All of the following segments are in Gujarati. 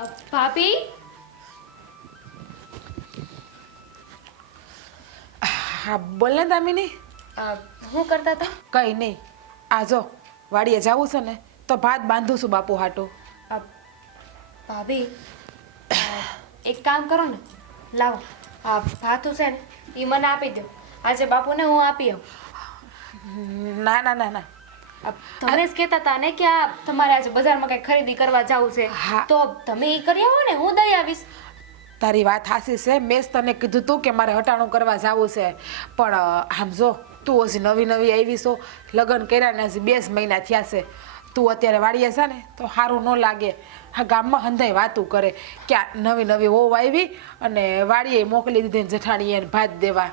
ભાભી હા બોલ ને દામિની. શું કરતા હતા? કંઈ નહીં. આ જો વાડીએ જવું છે ને તો ભાત બાંધું છું બાપુ હાટું. ભાભી એક કામ કરો ને, લાવો આ ભાતું છે ને એ મને આપી દો. આજે બાપુને હું આપી આવું. ના ના ના ના. તમે જ કહેતા હતા ને કે આ તમારે આજે બજારમાં કંઈ ખરીદી કરવા જવું છે, હા. તો તમે એ કરી આવો ને, હું દઈ આવીશ. તારી વાત હાસી છે. મેં જ તને કીધું તું કે મારે હટાણું કરવા જવું છે, પણ આમ જો તું હજી નવી નવી આવી છો, લગ્ન કર્યા ને હજી 2 મહિના થયા છે. તું અત્યારે વાડીએ છે ને તો સારું ન લાગે. હા, ગામમાં હંધાઈ વાતું કરે કે આ નવી નવી હોવ આવી અને વાડીએ મોકલી દીધી ને જેઠાણીએ ભાત દેવા.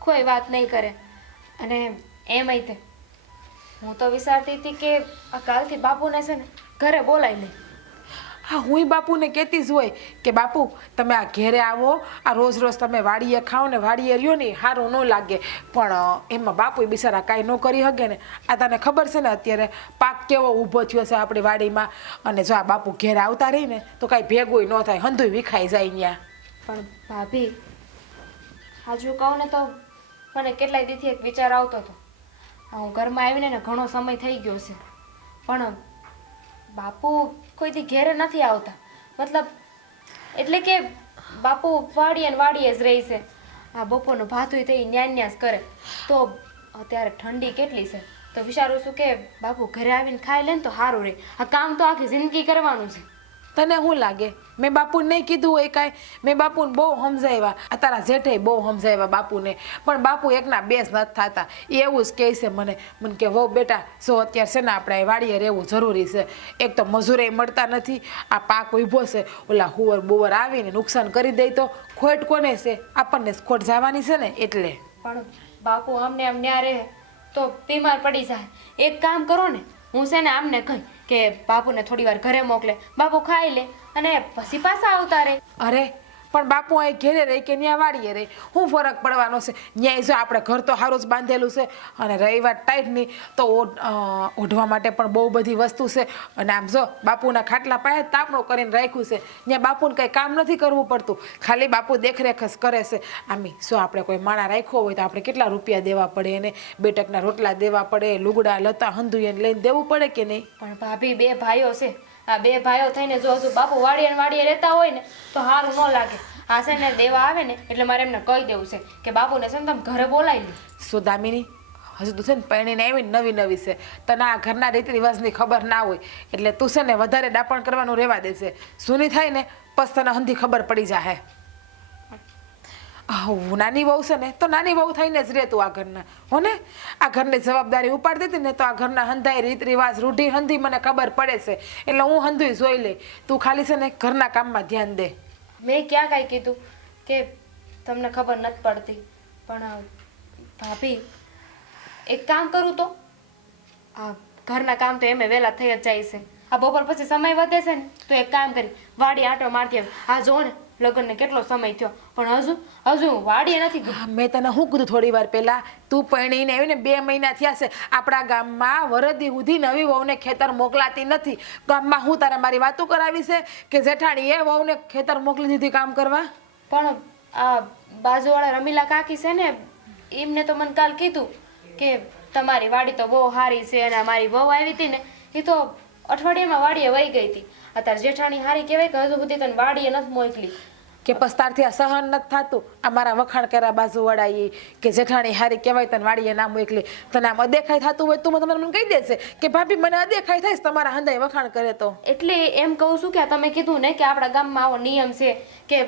કોઈ વાત નહીં કરે. અને એમય તે હું તો વિચારતી હતી કે આ કાલથી બાપુને છે ને ઘરે બોલાવી લઈ. હા, હુંય બાપુને કહેતી જ હોય કે બાપુ તમે આ ઘેરે આવો, આ રોજ રોજ તમે વાડીએ ખાઓ ને વાડીએ રહ્યો ને સારું ન લાગે. પણ એમાં બાપુ બિચારા કાંઈ ન કરી શકે ને. આ તને ખબર છે ને અત્યારે પાક કેવો ઊભો થયો છે આપણી વાડીમાં, અને જો આ બાપુ ઘેરે આવતા રહી ને તો કાંઈ ભેગું ન થાય, હંધુય વિખાઈ જાય ત્યાં. પણ ભાભી હાજુ કહું ને તો મને કેટલાય દીથી એક વિચાર આવતો હતો. હું ઘરમાં આવીને ને ઘણો સમય થઈ ગયો છે, પણ બાપુ કોઈથી ઘેરે નથી આવતા. મતલબ એટલે કે બાપુ વાડીએ ને વાડીએ જ રહી છે. આ બપોરનું ભાતુંય થઈ ન્યા જ કરે. તો અત્યારે ઠંડી કેટલી છે, તો વિચારું છું કે બાપુ ઘરે આવીને ખાઈ લે ને તો સારું રહે. આ કામ તો આખી જિંદગી કરવાનું છે. તને શું લાગે મેં બાપુને નહીં કીધું હોય કાંઈ? મેં બાપુને બહુ સમજાવ્યા, આ તારા જેઠે બહુ સમજાવ્યા બાપુને, પણ બાપુ એકના 2 જ નથી થતા. એ એવું જ કહે છે મને કે વહુ બેટા જો અત્યારે છે ને આપણે વાડીએ રહેવું જરૂરી છે. એક તો મજૂરે મળતા નથી, આ પાક ઊભો છે, ઓલા હુવર બુવર આવીને નુકસાન કરી દે તો ખોટ કોને છે? આપણને જ ખોટ જવાની છે ને. એટલે પણ બાપુ આમને આમ ન્યા રહે તો બીમાર પડી જાય. એક કામ કરો ને, હું છે ને આમને કહી કે બાપુને થોડી વાર ઘરે મોકલે, બાપુ ખાઈ લે અને પછી પાછા આવતા રહે. અરે પણ બાપુ અહીં ઘેરે રહી કે ત્યાં વાડીએ રહી, શું ફરક પડવાનો છે? ન્યાય જો આપણે ઘર તો સારું જ બાંધેલું છે, અને રહી વાત ટાઈટની તો ઓઢવા માટે પણ બહુ બધી વસ્તુ છે. અને આમ જો બાપુના ખાટલા પાસે તાપણું કરીને રાખ્યું છે, ત્યાં બાપુને કંઈ કામ નથી કરવું પડતું, ખાલી બાપુ દેખરેખ જ કરે છે. આમી જો આપણે કોઈ માણા રાખ્યો હોય તો આપણે કેટલા રૂપિયા દેવા પડે, એને 2 ટકના રોટલા દેવા પડે, લુગડા લતા હંધુયન લઈને દેવું પડે કે નહીં? પણ ભાભી 2 ભાઈઓ છે, આ 2 ભાઈઓ થઈને જો હજુ બાપુ વાડીએ ને વાડીએ રહેતા હોય ને તો સારું ન લાગે. આ છે ને દેવા આવે ને એટલે મારે એમને કહી દેવું છે કે બાપુને છે ને તમે ઘરે બોલાવી લે. શું દામિની, હજુ તું છે ને પરણીને આવીને નવી છે, તને આ ઘરના રીત રિવાજની ખબર ના હોય એટલે તું છે ને વધારે ડાપણ કરવાનું રહેવા દેશે. સૂની થાય ને પછી તને હંધી ખબર પડી જાય. નાની વહુ છે ને તો નાની વહુ થઈને જ રહે તું આ ઘરના, હો ને? આ ઘરની જવાબદારી ઉપાડી દીધી ને તો આ ઘરના હંધાઈ રીત રિવાજ રૂઢી હંધી મને ખબર પડે છે, એટલે હું હંધુય જોઈ લે. તું ખાલી છે ને ઘરના કામમાં ધ્યાન દે. મેં ક્યાં કાંઈ કીધું કે તમને ખબર નથી પડતી. પણ ભાભી એક કામ કરું તો આ ઘરના કામ તો એમે વહેલા થઈ જ જાય છે. આ બપોર પછી સમય વધે છે ને તો એક કામ કરી વાડી આંટો મારતી આવે. આ જો ને લગ્નને કેટલો સમય થયો પણ હજુ વાડીએ નથી ગઈ. મેં તને શું કીધું થોડી વાર પહેલા? તું પરણીને આવીને 2 મહિના થયા છે. આપણા ગામમાં વરદી સુધી નવી વહુને ખેતર મોકલાતી નથી. ગામમાં હું તારે મારી વાતો કરાવી છે કે જેઠાણીએ વહુને ખેતર મોકલી દીધી કામ કરવા? પણ આ બાજુવાળા રમીલા કાકી છે ને, એમને તો મને કાલ કીધું કે તમારી વાડી તો બહુ સારી છે, અને મારી વહુ આવી હતી ને એ તો અઠવાડિયામાં વાડીએ વહી ગઈ હતી. અત્યારે જેઠાણી હારી કહેવાય કે હજુ સુધી તને વાડીએ નથી મોકલી. કે પસ્તારથી આ સહન નથી થતું? અમારા વખાણ કર્યા બાજુવાળાએ કે જેઠાણી હારી કહેવાય તને વાડીએ ના મોકલી. તને આમ અદેખાઈ થતું હોય તું મને કહી દેશે કે ભાભી મને અદેખાઈ થાય તમારા હંધાઈ વખાણ કરે તો. એટલે એમ કહું છું કે તમે કીધું ને કે આપણા ગામમાં આવો નિયમ છે કે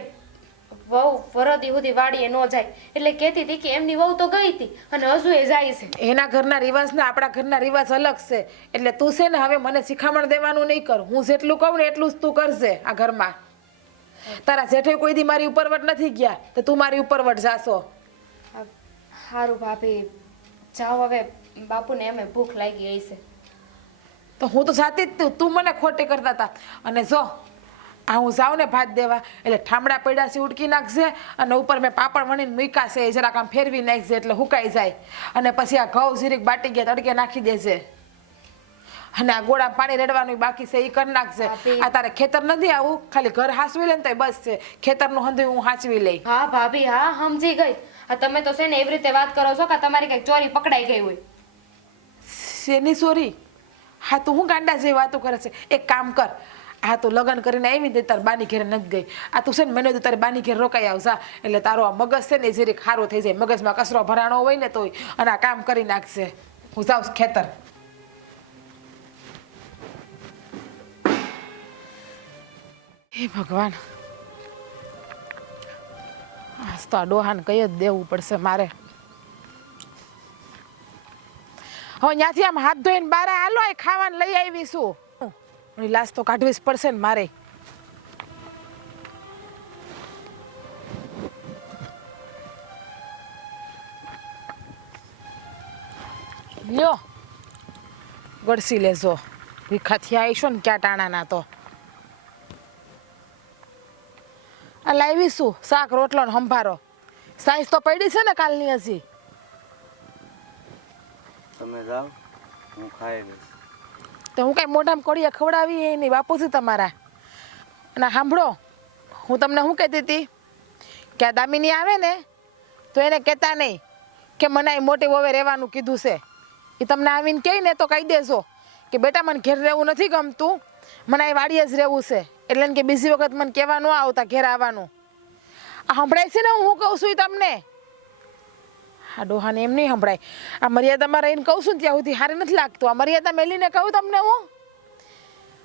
વહુ વરદી સુધી વાડીએ ન જાય, એટલે કહેતી હતી કે એમની વહુ તો ગઈ હતી અને હજુ એ જાય છે. એના ઘરના રિવાજ ને આપણા ઘરના રિવાજ અલગ છે, એટલે તું છે ને હવે મને શિખામણ દેવાનું નહીં કર. હું જેટલું કહું ને એટલું જ તું કરશે આ ઘરમાં. તારા જેઠે કોઈ દી મારી ઉપરવટ નથી ગયા તો તું મારી ઉપરવટ જાશો. સારું ભાભી જાઓ, હવે બાપુને એમે ભૂખ લાગી ગઈ છે. તો હું તો જાતી જ તું મને ખોટી કરતા હતા. અને જો આ હું જાઉં ને ભાત દેવા એટલે ઠામડા પડ્યા છે ઉડકી નાખશે, અને ઉપર મેં પાપડ વણીને મૂક્યા છે એ જરાક આમ ફેરવી નાખશે એટલે હુકાઈ જાય. અને પછી આ ઘઉં જીરીક બાટી ગયા તડકે નાખી દેજે. અને આ ગોળા પાણી રેડવાનું બાકી છે એ કરી નાખશે. ભાભી. આ તારે ખેતર નથી આવું, ખાલી ઘર હાંસવી લે ને તો બસ છે. ખેતરનું હંધુય હું હાંચવી લઈ. હા ભાભી, હા સમજી ગઈ. આ તમે તો છે ને એવી રીતે વાત કરો છો કે તમારી કઈક ચોરી પકડાઈ ગઈ હોય. શેની સોરી? હા તું હું ગાંડા જેવી વાતો કરે છે. એક કામ કર, હા તું લગ્ન કરીને આવી ને તાર બાની ઘેરે નથી ગઈ. આ તું છે ને મને તારી બાની ઘેર રોકાઈ આવજા, એટલે તારો આ મગજ છે ને જરીક ખારો થઈ જાય. મગજમાં કચરો ભરાણો હોય ને તોય, અને આ કામ કરી નાખશે. હું જાઉં છું ખેતર. હે ભગવાન, આજ તો આ ડોહાને કઈ જ દેવું પડશે મારે. હવે ત્યાંથી આમ હાથ ધોઈને બારે હાલો, એ ખાવાનું લઈ આવીશું. લાશ તો કાઢવી જ પડશે ને મારે. લ્યો ગળસી લેજો. ભીખાથી આવીશું ને ક્યાં ટાણાના તો. આ લાવીશું શાક રોટલો ને સંભારો. સાઈઝ તો પડી છે ને કાલની હજી. તમે જાઓ, હું ખાઈ લઈશ. તો હું કઈ મોઢામાં કોળિયા ખવડાવી એ નહીં બાપુજી તમારા. અને સાંભળો, હું તમને શું કહેતી હતી કે આ દામિની આવે ને તો એને કહેતા નહીં કે મને અહીં મોટી વવે રહેવાનું કીધું છે. એ તમને આવીને કહે ને તો કહી દેજો કે બેટા મને ઘેર રહેવું નથી ગમતું, મને અહીં વાડીએ જ રહેવું છે. એટલે કે બીજી વખત મને કહેવા ન આવતા ઘેર આવવાનું. આ સંભળાય છે ને હું કહું છું એ તમને? આ ડોહાને એમ નહીં સંભળાય. આ મર્યાદામાં રહીને કહું છું ને ત્યાં સુધી સારી નથી લાગતું. આ મર્યાદા મેલીને કહું તમને હું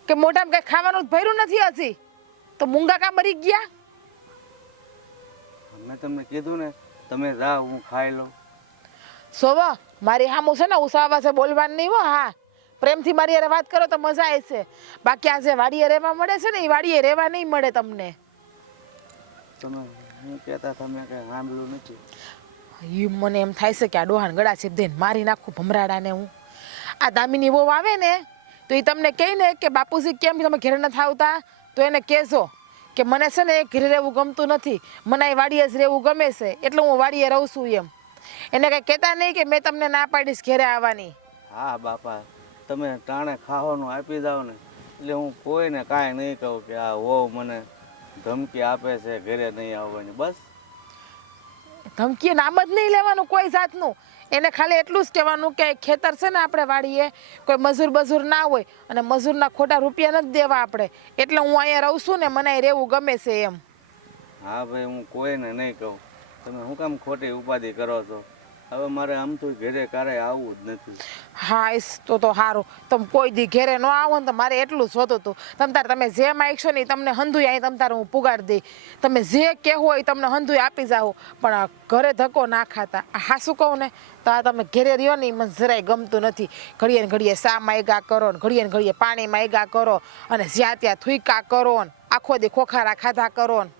કે મોઢામાં કંઈ ખાવાનું ભર્યું નથી હજી તો મૂંગા કા મરી ગયા. મેં તમને કીધું ને, તમે જાઓ, હું ખાઈ લઉં. સોવા મારી સામું છે ને ઉસાવા છે બોલવાનું નહીં હો. હા પ્રેમથી મારી હારે વાત કરો તો મજા આવે છે. બાકી આજે વાડીએ રહેવા મળે છે ને એ વાડીએ રહેવા નહીં મળે તમને. તમે હું કહેતા તમે કઈ સાંભળ્યું નથી. એ મને એમ થાય છે કે આ ડોહાને ગળા ચીપ દઈને મારી નાખું ભમરાડાને હું. આ દામિની વહુ આવે ને તો એ તમને કહે ને કે બાપુજી કેમ તમે ઘરે નથી આવતા, તો એને કહેજો કે મને છે ને ઘરે રહેવું ગમતું નથી, મને અહીં વાડીએ જ રહેવું ગમે છે, એટલે હું વાડીએ રહું છું એમ. એને કંઈ કહેતા નહીં કે મેં તમને ના પાડીશ ઘરે આવવાની. હા બાપા, તમે ટાણે ખાવાનું આપી જાઓ ને એટલે હું કોઈને કાંઈ નહીં કહું કે આ વહુ મને ધમકી આપે છે ઘરે નહીં આવવાની. બસ ધમકી નામ જ નહીં લેવાનું કોઈ જાતનું. એને ખાલી એટલું જ કહેવાનું કે ખેતર છે ને આપણે વાડીએ કોઈ મજૂર બજૂર ના હોય અને મજૂરના ખોટા રૂપિયા નથી દેવા આપણે, એટલે હું અહીંયા રહું છું ને મને અહીં રહેવું ગમે છે એમ. હા ભાઈ, હું કોઈને નહીં કહું. તમે શું કામ ખોટી ઉપાધિ કરો છો? હવે મારે આમ તો ઘરે ક્યારેય આવવું જ નથી. હા તો સારું. તમે કોઈ દી ઘેરે ન આવો ને તો મારે એટલું જ હોતું હતું. તમે જે માગશો ને તમને હંધુય અહીં તમ તારે હું પુગાડી દઈ. તમે જે કહેવો હોય તમને હંધુય આપી જાઓ, પણ આ ઘરે ધક્કો ના ખાતા. આ હાસું કહું ને તો આ તમે ઘેરે રહ્યો ને મને જરાય ગમતું નથી. ઘડીએ ને ઘડીએ સા માયગા કરો ને ઘડીએ ને ઘડીએ પાણી માયગા કરો અને જ્યાં ત્યાં થૂકા કરો ને આખો દી ખોખારા ખાધા કરો ને.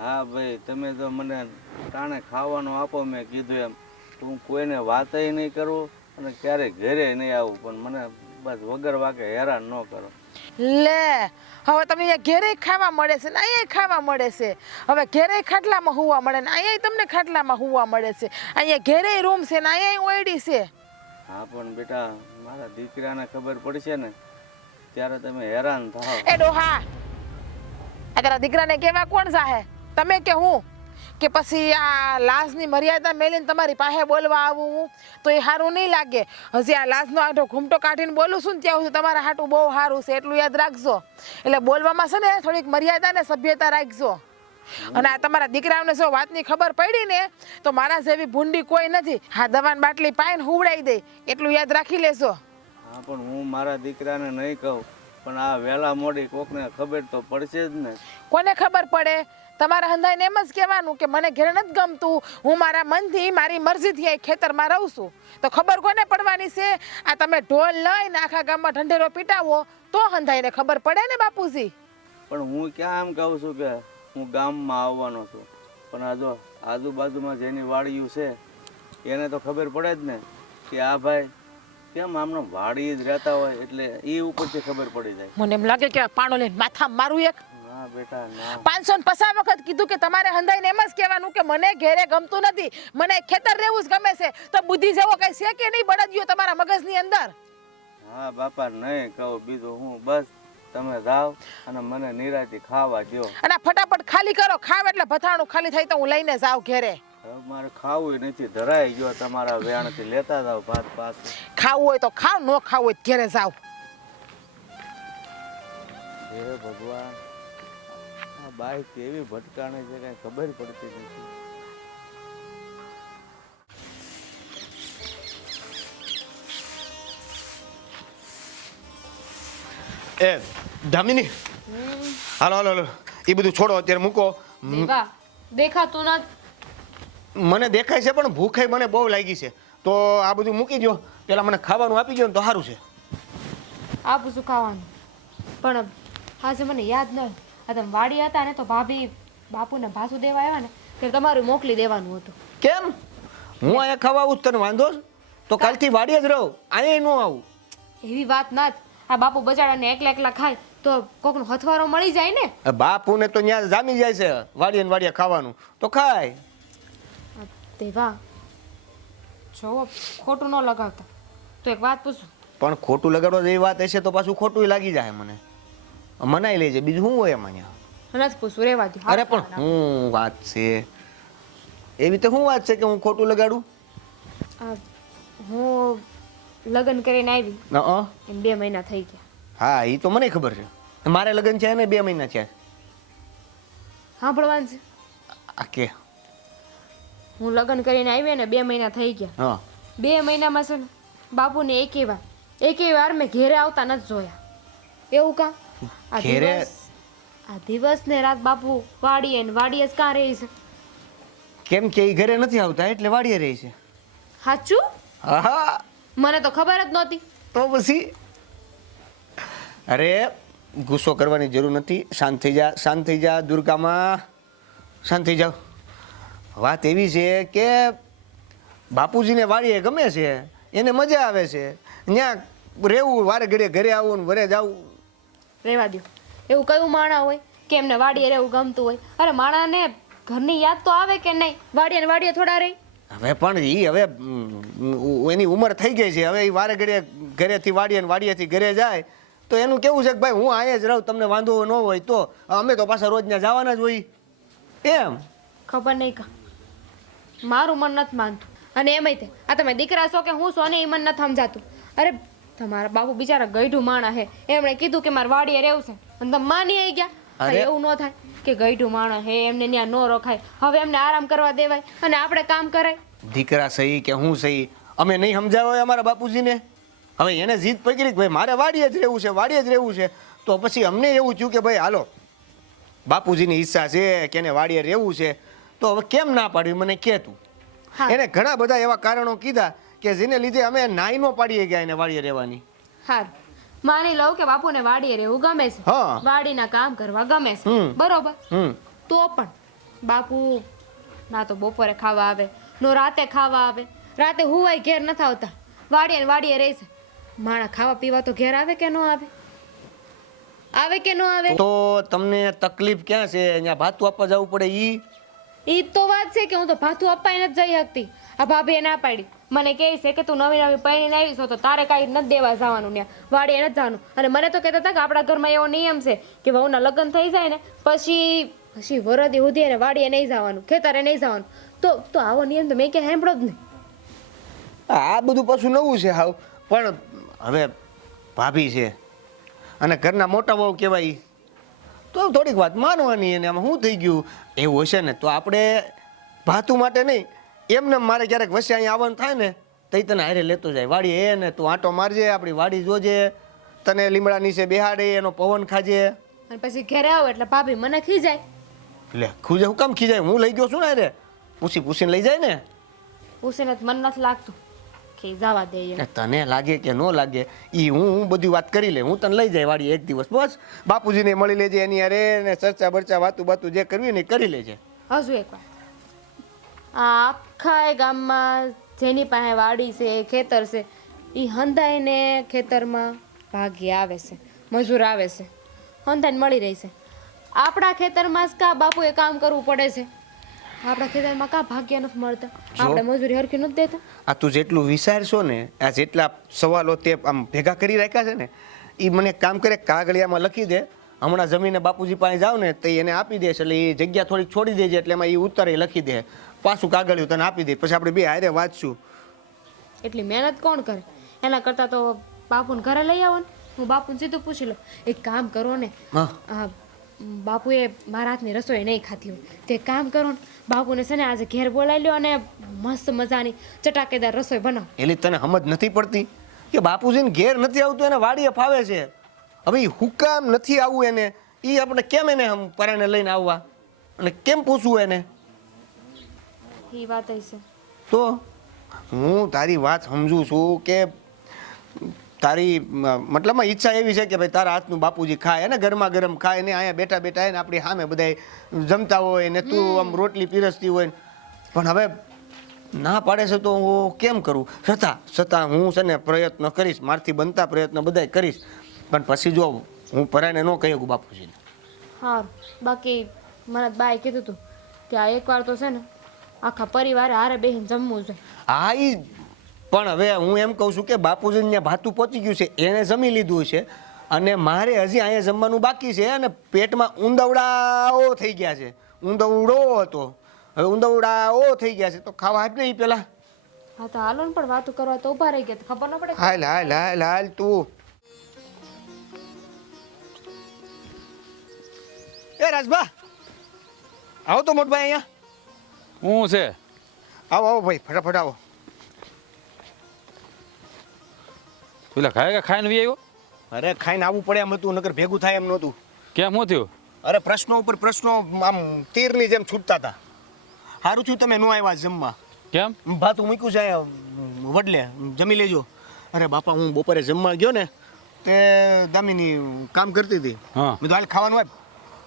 હા ભાઈ, તમે તો મને ટાણે ખાવાનું આપો મેં કીધું એમ, તો હું કોઈને વાતય નહીં કરું અને ક્યારેય ઘરે નહીં આવું, પણ મને બસ વગર વાકે હેરાન ન કરો. લે હવે તમને અહીંયા ઘેરે ખાવા મળે છે ને અહીંયા ખાવા મળે છે. હવે ઘેરે ખાટલામાં હુવા મળે ને અહીંયા તમને ખાટલામાં હુવા મળે છે. અહીંયા ઘેરે રૂમ છે ને અહીંયા ઓયડી છે. હા પણ બેટા, મારા દીકરાને ખબર પડશે ને ત્યારે તમે હેરાન થાઓ. એ ડોહા, આ તારા દીકરાને કેવા કોણ જાહે, તમે કે હું? કે પછી આ લાજની મર્યાદા મેલીને તમારી પાસે બોલવા આવું હું તો એ સારું નહીં લાગે. હજી આ લાજનો આંટો ઘૂમટો કાઢીને બોલું છું ને ત્યાં સુધી તમારા હાટું બહુ સારું છે, એટલું યાદ રાખજો. એટલે બોલવામાં છે ને થોડીક મર્યાદા ને સભ્યતા રાખજો. અને આ તમારા દીકરાઓને જો વાતની ખબર પડી ને તો મારા જેવી ભૂંડી કોઈ નથી. હા દવાની બાટલી પાઈને હુવડાવી દે, એટલું યાદ રાખી લેજો. હા પણ હું મારા દીકરાને નહીં કહું, પણ આ વહેલા મોડી કોકને ખબર તો પડશે જ ને. કોને ખબર પડે? તમારા હંધાઈને એમ જ કહેવાનું કે મને ઘરે નથી ગમતું, હું મારા મનથી મારી મરજીથી અહીં ખેતરમાં રહું છું. તો ખબર કોને પડવાની છે? આ તમે ઢોલ લઈને આખા ગામમાં ઢંઢેરો પીટાવો તો હંધાઈને ખબર પડે ને બાપુજી. પણ હું ક્યાં એમ કહું છું કે હું ગામમાં આવવાનો છું, પણ આ જો આજુબાજુમાં જેની વાડીયું છે એને તો ખબર પડે જ ને કે આ ભાઈ કેમ આમનો વાડી જ રહેતા હોય, એટલે એ ઉપરથી ખબર પડી જાય. મને એમ લાગે કે આ પાણો લઈને માથામાં મારું એક. ના બેટા ના. 550 વખત કીધું કે તમારે હંધાઈને એમ જ કહેવાનું કે મને ઘેરે ગમતું નથી, મને ખેતર રહેવું જ ગમે છે. તો બુદ્ધિ જેવો કઈ છે કે નહીં બળદિયો તમારા મગજની અંદર? હા બાપા નહીં કહું બીજું હું, બસ તમે જાઓ અને મને નિરાંતે ખાવા દ્યો. અને આ ફટાફટ ખાલી કરો, ખાવ એટલે ભથાણું ખાલી થાય તો હું લઈને જાઉં ઘેરે. હવે મારે ખાવું નથી, ધરાઈ ગયો તમારા વેણથી, લેતા જાઓ ભાત પાછું. ખાવું હોય તો ખાવ, ન ખાવું હોય તો ઘેરે જાવ. હે ભગવાન, આ બાઈ કેવી ભટકાણે છે કઈ ખબર પડતી નથી. એ દામિની, હાલો હાલો હાલો, એ બધું છોડો અત્યારે મૂકો. દેવા દેખાતું ન. મને દેખાય છે પણ ભૂખે મને બહુ લાગી છે, તો આ બધું મૂકી દો, પેલા મને ખાવાનું આપી દો ને તો સારું છે. આપું છું ખાવાનું, પણ આજે મને યાદ ન. આ તમે વાડી હતા ને તો ભાભી બાપુને ભાસુ દેવા આવ્યા ને ત્યારે તમારું મોકલી દેવાનું હતું. કેમ? હું અહીંયા ખાવા આવું તને વાંધો છે? તો કાલથી વાડીએ જ રહું, અહીંયા ન આવું. એવી વાત ના જ. આ બાપુ બચાડાને એકલા એકલા ખાય તો કોકનો હથવારો મળી જાય ને. બાપુને તો ત્યાં જામી જાય છે વાડીએ ને વાડીએ ખાવાનું, તો ખાય. દેવા જોવો, ખોટું ન લગાવતા. તો એક વાત પૂછું. પણ ખોટું લગાડવા જેવી વાત હશે તો પાછું ખોટું લાગી જાય મને. મનાઈ લેજે, બીજું શું હોય એમાં ત્યાં? નથી પૂછવું, રેવા દો. અરે પણ શું વાત છે? એવી તો શું વાત છે કે હું ખોટું લગાડું? હું લગ્ન કરીને આવી એમ 2 મહિના થઈ ગયા. હા, એ તો મને ખબર છે. મારે લગ્ન છે ને 2 મહિના છે. સાંભળવાનું છે. આ કે હું લગ્ન કરીને આવી ને 2 મહિના થઈ ગયા. હા, 2 મહિનામાં છે ને બાપુને એકેય વાર મેં ઘેરે આવતા નથી જોયા. એવું કાં? ઘેરે? આ દિવસ ને રાત બાપુ વાડીએ ને વાડીએ જ કાં રહે છે? કેમ કે એ ઘરે નથી આવતા એટલે વાડીએ રહી છે. સાચું? હા, મને તો ખબર જ નહોતી. તો પછી અરે ગુસ્સો કરવાની જરૂર નથી. શાંત થઈ જા, શાંત થઈ જા દુર્ગામાં, શાંત થઈ જાઓ. વાત એવી છે કે બાપુજીને વાડીએ ગમે છે, એને મજા આવે છે ત્યાં રહેવું, વારે ઘડીએ ઘરે આવવું ને વરે જવું. રહેવા દો. એવું કયું માણા હોય કે એમને વાડીએ રહેવું ગમતું હોય? અરે માણાને ઘરની યાદ તો આવે કે નહીં? વાડીએ ને વાડીએ થોડા રહી. હવે પણ એ હવે એની ઉંમર થઈ ગઈ છે, હવે એ વારે ઘડીએ ઘરેથી વાડીએ ને વાડીએથી ઘરે જાય તો એનું કેવું છે કે ભાઈ હું અહીંયા જ રહું, તમને વાંધો ન હોય તો. અમે તો પાછા રોજ ત્યાં જવાના જ હોય એમ. ખબર નહીં કા મારું મન નથી માનતું. અને એમાંય તે આ તમે દીકરા છો કે હું છો ને એ મન નથી સમજાતું. અરે તમારા બાપુ બિચારા ગઈઢું માણા હે, એમણે કીધું કે મારે વાડીએ રહેવું છે અને તમે માની આવી ગયા. અરે એવું ન થાય કે ગઈઢું માણા હે એમને ત્યાં ન રખાય, હવે એમને આરામ કરવા દેવાય અને આપણે કામ કરાય. દીકરા સહી કે હું સહી અમે નહીં સમજાવ્યો અમારા બાપુજીને. હવે એને જીદ પકડી કે ભાઈ મારે વાડીએ જ રહેવું છે, વાડીએ જ રહેવું છે, તો પછી અમને એવું થયું કે ભાઈ હાલો બાપુજીની ઈચ્છા છે કે એને વાડીએ રહેવું છે, તો હવે કેમ ના પાડવી મને કે તું. હા. એને ઘણા બધા એવા કારણો કીધા કે જેને લીધે અમે નાઈ ન પાડીએ ગયા એને વાડીએ રહેવાની. હારું માની લઉં કે બાપુને વાડીએ રહેવું ગમે છે, હા. વાડીના કામ કરવા ગમે છે, હમ. બરોબર. હમ તો પણ બાપુ ના તો બપોરે ખાવા આવે, નો રાતે ખાવા આવે. રાતે હુવાય ઘેર નથી આવતા, વાડીએ ને વાડીએ રહે છે. માણા ખાવા પીવા તો ઘેર આવે કે ન આવે? આવે કે ન આવે? તો તમને તકલીફ ક્યાં છે? અહીંયા ભાતું આપવા જવું પડે ઈ તો વાત છે કે હું તો ભાથું અપાઈ નથી જઈ શકતી. આ ભાભીએ ના પાડી, મને કહે છે કે તું નવી નવી પૈણીને આવી છો તો તારે કાંઈ નથી દેવા જવાનું ત્યાં, વાડીએ નથી જવાનું. અને મને તો કહેતા હતા કે આપણા ઘરમાં એવો નિયમ છે કે વહુના લગ્ન થઈ જાય ને પછી વરદી સુધી એને વાડીએ નહીં જવાનું, ખેતરે નહીં જવાનું. તો આવો નિયમ તો મેં ક્યાં સાંભળ્યો જ નહીં. આ બધું પાછું નવું છે હાવ. પણ હવે ભાભી છે અને ઘરના મોટા બહુ કહેવાય તો થોડીક વાત માનવાની. અને આમાં શું થઈ ગયું એવું હશે ને તો આપણે ભાતું માટે નહીં, એમને મારે ક્યારેક વચ્ચે અહીંયા આવવાનું થાય ને તો એ તને હારે લેતો જાય વાડી. એ ને તું આંટો મારજે, આપણી વાડી જોજે, તને લીમડા નીચે બેહાડે, એનો પવન ખાજે. અને પછી ઘરે આવો એટલે ભાભી મને ખીજાય. લે ખુજે હું કામ ખીજાય? હું લઈ ગયો છું ને અરે પૂછીને લઈ જાય ને. પૂછીને જ મન નથી લાગતું કે જવા દે એમ. તને લાગે કે ન લાગે એ હું બધી વાત કરી લે, હું તને લઈ જાય વાડી એક દિવસ, બસ બાપુજીને મળી લેજે, એની અરે ને ચર્ચા બરચા વાતું જે કરવી ને એ કરી લેજે. હજુ એક વાત, આ આખા ગામમાં જેની પાસે વાડી છે ખેતર છે એ હંધાઈને ખેતરમાં ભાગી આવે છે, મજૂર આવે છે, હંધાઈને મળી રહી છે. આપણા ખેતરમાં જ કા બાપુએ કામ કરવું પડે છે? આપણા ખેતરમાં કાં ભાગ્ય નથી મળતા, આપણે મજૂરી હરખી નથી દેતા. આ તું જેટલું વિચારશો ને, આ જેટલા સવાલો તે આમ ભેગા કરી રાખ્યા છે ને, એ મને કામ કરે કાગળિયામાં લખી દે. હમણાં જમીને બાપુજી પાસે જાવ ને તો એને આપી દેશે, એટલે એ જગ્યા થોડીક છોડી દેજે, એટલે એમાં એ ઉત્તરે લખી દે, પાછું કાગળિયું તને આપી દે, પછી આપણે બે હારે વાંચશું. એટલી મહેનત કોણ કરે? એના કરતાં તો બાપુને ઘરે લઈ આવો ને, હું બાપુને સીધું પૂછી લઉં. એક કામ કરો ને, હા બાપુએ મારા હાથની રસોઈ નહીં ખાધી હોય તે કામ કરો ને, બાપુને છે ને આજે ઘેર બોલાવી લ્યો અને મસ્ત મજાની ચટાકેદાર રસોઈ બનાવો. એટલે તને સમજ નથી પડતી કે બાપુજીને ઘેર નથી આવતું, એને વાડીએ ફાવે છે. હવે એ હુકામ નથી આવવું એને, એ આપણે કેમ એને પરાણે લઈને આવવા અને કેમ પૂછવું એને? એ વાત છે. તો હું તારી વાત સમજુ છું કે તારી મતલબમાં ઈચ્છા એવી છે કે ભાઈ તારા હાથનું બાપુજી ખાય અને ગરમા ગરમ ખાય ને અહીંયા બેઠા બેઠા એને આપણી સામે બધા જમતા હોય ને તું આમ રોટલી પીરસતી હોય ને. પણ હવે ના પાડે છે તો હું કેમ કરું? છતાં હું છે ને પ્રયત્ન કરીશ, મારથી બનતા પ્રયત્ન બધાય કરીશ, પણ પછી જો હું પરાયને ન કહી શકું બાપુજીને. હા, બાકી મને બાએ કીધું હતું ત્યાં એકવાર તો છે ને આખા પરિવારે હારે બેસીને જમવું છે. હા ઈ પણ હવે હું એમ કહું છું કે બાપુજીને ત્યાં ભાતું પહોંચી ગયું છે, એને જમી લીધું છે અને મારે હજી અહીંયા જમવાનું બાકી છે અને પેટમાં ઊંદવડાઓ થઈ ગયા છે. ઊંદવડો હતો, હવે ઊંદવડાઓ થઈ ગયા છે તો ખાવા આપ નહીં પેલા. હા તો હાલો ને, પણ વાતો કરવા તો ઊભા રહી ગયા, ખબર ન પડે. હાલ હાલ હાલ હાલ તું. એ રાજભા આવો તો મોટભાઈ અહીંયા. હું છે? આવો આવો ભાઈ, ફટાફટ આવો. પેલા ખાય ખાઈને વી આવ્યો? અરે ખાઈને આવવું પડે એમ હતું, નકર ભેગું થાય એમ નહોતું. કેમ શું થયું? અરે પ્રશ્નો ઉપર પ્રશ્નો આમ તીરની જેમ છૂટતા હતા. સારું થયું તમે ન આવ્યા જમવા. કેમ? ભાતું મૂક્યું છે વડલે, જમી લેજો. અરે બાપા હું બપોરે જમવા ગયો ને તે દામિની કામ કરતી હતી. હા. મેં તો હાલ ખાવાનું આપ.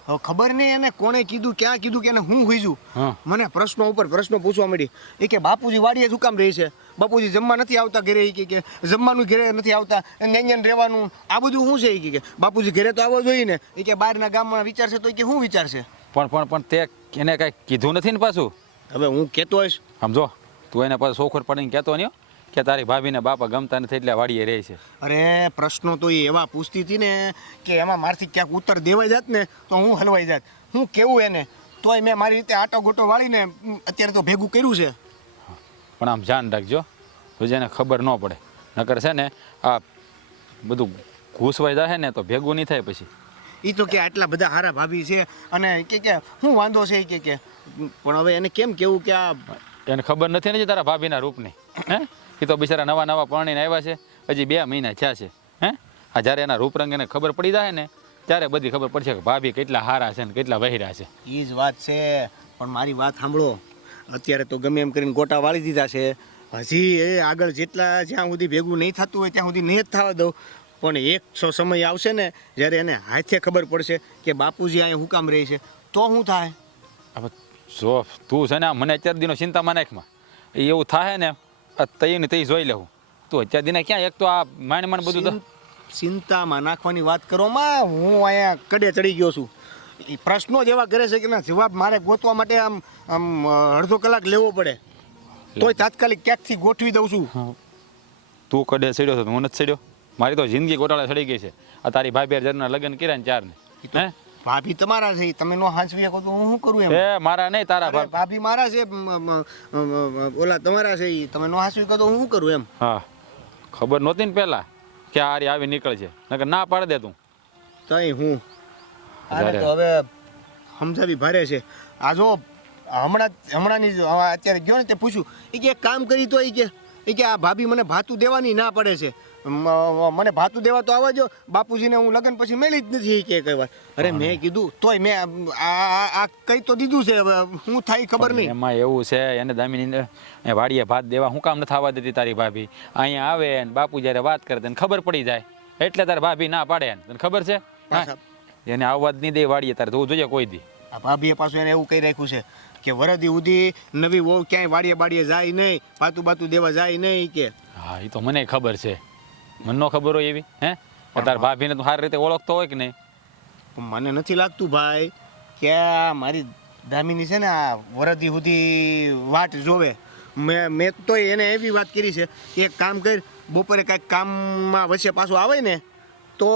હવે ખબર નહીં એને કોણે કીધું, ક્યાં કીધું કે એને હું હુઈજું. હા. મને પ્રશ્નો ઉપર પ્રશ્નો પૂછવા મળી. એ કે બાપુજી વાડીએ શું કામ રહે છે, બાપુજી જમવા નથી આવતા ઘરે, એ કે જમવાનું ઘરે નથી આવતા, અહીંયા રહેવાનું, આ બધું શું છે? એ કે બાપુજી ઘરે તો આવવો જોઈએ ને, એ કે બહારના ગામમાં વિચારશે તો એ કે શું વિચારશે? પણ તે એને કાંઈ કીધું નથી ને પાછું? હવે હું કહેતો હોઈશ. સમજો તું એને પાછું સોખર પડીને કહેતો નહીં કે તારી ભાભીને બાપા ગમતા નથી એટલે વાડીએ રહે છે. અરે પ્રશ્નો તો એ એવા પૂછતી હતી ને કે એમાં મારથી ક્યાંક ઉત્તર દેવાઈ જાત ને તો હું હલવાઈ જાત. હું કેવું એને, તોય મેં મારી રીતે આટો ગોટો વાળીને અત્યારે તો ભેગું કર્યું છે. પણ આમ ધ્યાન રાખજો, તો જેને ખબર ન પડે, નકર છે ને આ બધું ઘૂસવાઈ જાય ને તો ભેગું નહીં થાય પછી. એ તો કે આટલા બધા હારા ભાભી છે અને કે શું વાંધો છે એ કે પણ હવે એને કેમ કેવું કે આ એને ખબર નથી ને તારા ભાભીના રૂપની. હે એ તો બિચારા નવા નવા પરણીને આવ્યા છે, હજી 2 મહિના થયા છે. હે આ જ્યારે એના રૂપરંગ એને ખબર પડી જાય ને ત્યારે બધી ખબર પડશે કે ભાભી કેટલા હારા છે ને કેટલા વહેરા છે. એ જ વાત છે. પણ મારી વાત સાંભળો, અત્યારે તો ગમે એમ કરીને ગોટા વાળી દીધા છે, હજી એ આગળ જેટલા જ્યાં સુધી ભેગું નહીં થતું હોય ત્યાં સુધી નહીં જ થવા દઉં. પણ એક સમય આવશે ને જ્યારે એને હાથે ખબર પડશે કે બાપુજી અહીંયા હું કામ રહે છે તો શું થાય? હવે જો તું છે ને મને અત્યાર દિનો ચિંતામાં નાખમાં એ એવું થાય ને તઈને તે જોઈ લેવું. તું અત્યાર દિને ક્યાં એક તો આ માંડ માંડ બધું ચિંતામાં નાખવાની વાત કરો માં, હું અહીંયા કડે ચડી ગયો છું. એ પ્રશ્નો જ એવા કરે છે કે ના જવાબ મારે ગોતવા માટે આમ આમ અડધો કલાક લેવો પડે, તોય તાત્કાલિક ક્યાંકથી ગોઠવી દઉં છું. તું કડે ચડ્યો છો, હું નથી ચડ્યો. મારી તો જિંદગી ગોટાળા ચડી ગઈ છે. આ તારી ભાભી જરના લગ્ન કર્યા ને 4 ને. હે ભાભી તમારા છે, તમે નો હાંચવી શકો તો હું શું કરું? એમ એ મારા નહીં તારા ભાભી મારા છે, ઓલા તમારા છે, તમે નો હાંચવી શકો તો હું શું કરું? એમ હા ખબર નહોતી ને પહેલા કે આ આરી આવી નીકળે છે, નકર ના પાડ દે તું. તઈ હું આને તો હવે સમજાવી ભારે છે. આ જો હમણાંની અત્યારે ગયો ને તે પૂછ્યું, એ કે એક કામ કરી તો એ કે આ ભાભી મને ભાતું દેવાની ના પડે છે, મને ભાતું દેવા તો આવવા જો, બાપુજીને હું લગ્ન પછી મેળી જ નથી કે કઈ વાર. અરે મેં કીધું તોય મેં આ કઈ તો દીધું છે, હવે શું થાય ખબર નહીં. એમાં એવું છે એને દામિની વાડીએ ભાત દેવા હું કામ નથી આવવા દેતી તારી ભાભી? અહીંયા આવે ને બાપુ જ્યારે વાત કરે તને ખબર પડી જાય એટલે તારી ભાભી ના પાડે ને, તને ખબર છે? એને આવવા જ નહીં દે વાડીએ તારે તો જોઈએ કોઈ દી. આ ભાભીએ પાછું એને એવું કહી રાખ્યું છે કે વરદી ઉધી નવી વહુ ક્યાંય વાડીએ બાડીએ જાય નહીં, બાતું દેવા જાય નહીં કે. હા એ તો મને ખબર છે, મને ન ખબર હોય એવી? હે તાર ભાભીને તો સારી રીતે ઓળખતો હોય કે નહીં? મને નથી લાગતું ભાઈ કે આ મારી દામિની છે ને આ વરદી સુધી વાટ જોવે. મેં તો એને એવી વાત કરી છે કે એક કામ કર, બપોરે કાંઈક કામમાં વચ્ચે પાછું આવે ને તો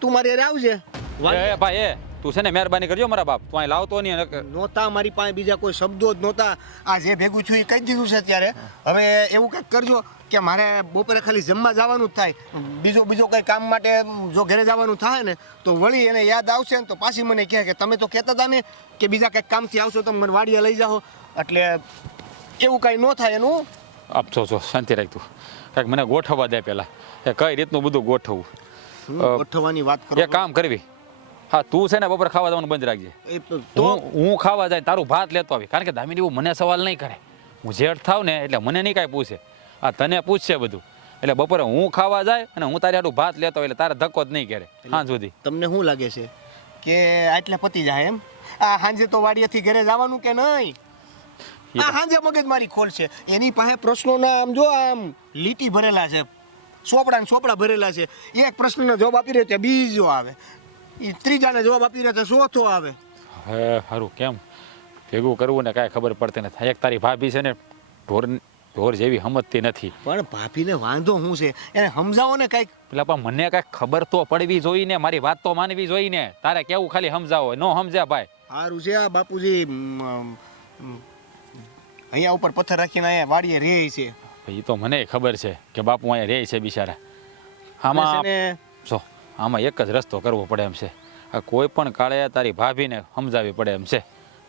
તું મારી હારે આવજે. એ ભાઈ એ તું છે ને મહેરબાની કરજો મારા બાપ, તું અહીં લાવતો નહીં. નહોતા મારી પાસે બીજા કોઈ શબ્દો જ નહોતા. આ જે ભેગું થયું એ કહી દીધું છે અત્યારે. હવે એવું કંઈક કરજો કે મારે બપોરે ખાલી જમવા જવાનું જ થાય. બીજો કંઈ કામ માટે જો ઘરે જવાનું થાય ને તો વળી એને યાદ આવશે ને તો પાછી મને કહે કે તમે તો કહેતા હતા ને કે બીજા કંઈક કામથી આવશો તો મને વાડીએ લઈ જાઓ. એટલે એવું કાંઈ ન થાય એનું. આપશો છો શાંતિ રાખતું કાંઈક મને ગોઠવવા દે પહેલાં કે કઈ રીતનું બધું ગોઠવવું. ગોઠવવાની વાત કરો. એ કામ કરવી. હા તું છે ને બપોરે ખાવા જવાનું બંધ રાખજે. હું ખાવા જાય તારું ભાત લેતો આવી, કારણ કે દામિની એવું મને સવાલ નહીં કરે. હું જેઠ થાવ ને એટલે મને નહીં કાંઈ પૂછે, આ તને પૂછશે બધું. એટલે બપોરે હું ખાવા જાય અને હું તારી હાટું ભાત લેતો એટલે તારે ધક્કો જ નહીં કરે હા સુધી. તમને શું લાગે છે કે આટલે પતી જાય એમ? આ સાંજે તો વાડીએથી ઘરે જવાનું કે નહીં? આ સાંજે મગજ મારી ખોલશે. એની પાસે પ્રશ્નોના આમ જો આમ લીટી ભરેલા છે, ચોપડા ભરેલા છે. એક પ્રશ્નનો જવાબ આપી રહ્યો ત્યાં બીજો આવે, એ ત્રીજાને જવાબ આપી રહ્યા તો ચોથો આવે. હે સારું કેમ ભેગું કરવું ને કાંઈ ખબર પડતી નથી. એક તારી ભાભી છે ને ઢોર જેવી સમજતી નથી. પણ ભાભીને વાંધો શું છે એને સમજાવો ને કાંઈક. પેલા પણ મને કાંઈક ખબર તો પડવી જોઈએ ને, મારી વાત તો માનવી જોઈએ ને. તારે કેવું ખાલી સમજાવો ન સમજ્યા ભાઈ. સારું છે આ બાપુજી અહીંયા ઉપર પથ્થર રાખીને અહીંયા વાડીએ રહે છે. એ તો મને ખબર છે કે બાપુ અહીંયા રહે છે બિચારા. આમાં જો આમાં એક જ રસ્તો કરવો પડે એમ છે. આ કોઈ પણ કાળે તારી ભાભીને સમજાવવી પડે એમ છે,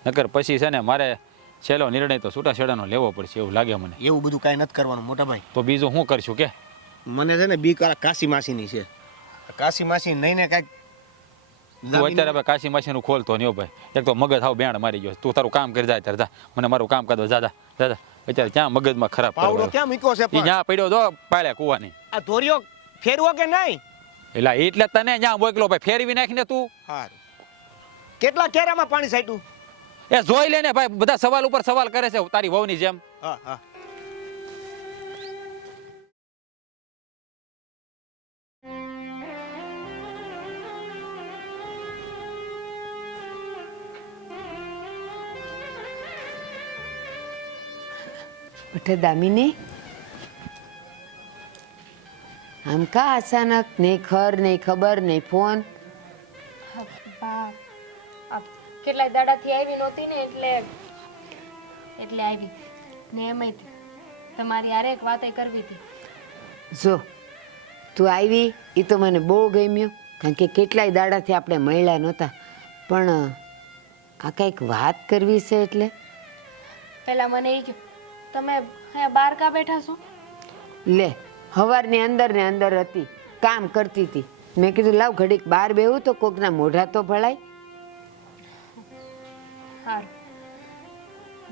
નકર પછી છે ને મારે છેલ્લો નિર્ણય તો છૂટાછેડાનો લેવો પડશે એવું લાગે મને. એવું બધું કાંઈ નથી કરવાનું મોટા ભાઈ. તો બીજું શું કરશું કે? મને છે ને બીક કાશી માસીની છે. કાશી માસી નહીં ને કાંઈક તું અત્યારે હવે કાશી માસીનું ખોલતો નહીં ભાઈ. એક તો મગજ હાવ બેણ મારી ગયો. તું તારું કામ કરી જાય ત્યારે જા, મને મારું કામ કરી દો. જા અત્યારે ક્યાં મગજમાં ખરાબ પાવડો ક્યાં મૂક્યો છે? ત્યાં પડ્યો દો પાળ્યા કુવાની. આ ધોરિયો ફેરવો કે નહીં? એટલે તને ત્યાં મોકલો ભાઈ, ફેરવી નાખીને તું. હારું કેટલા કેરામાં પાણી છાંટ્યું? એ જોઈ લે ને ભાઈ, બધા સવાલ ઉપર સવાલ કરે છે તારી વહુની જેમ. હા બેટા દામિની, આમ કા અચાનક? નહીં ખર નહીં ખબર નહીં ફોન. બા કેટલાય દાડાથી આવી નહોતી ને એટલે આવી ને એમાંય તમારી હારે એક વાતે કરવી હતી. જો તું આવી એ તો મને બહુ ગમ્યું, કારણ કે કેટલાય દાડાથી આપણે મળ્યા નહોતા. પણ આ કંઈક વાત કરવી છે એટલે પહેલાં મને એ કહ્યું તમે અહીંયા બહાર કા બેઠા છો? લે સવારની અંદર ને અંદર હતી, કામ કરતી હતી. મેં કીધું લાવ ઘડીક બહાર બેહું તો કોકના મોઢા તો ભળાય. સારું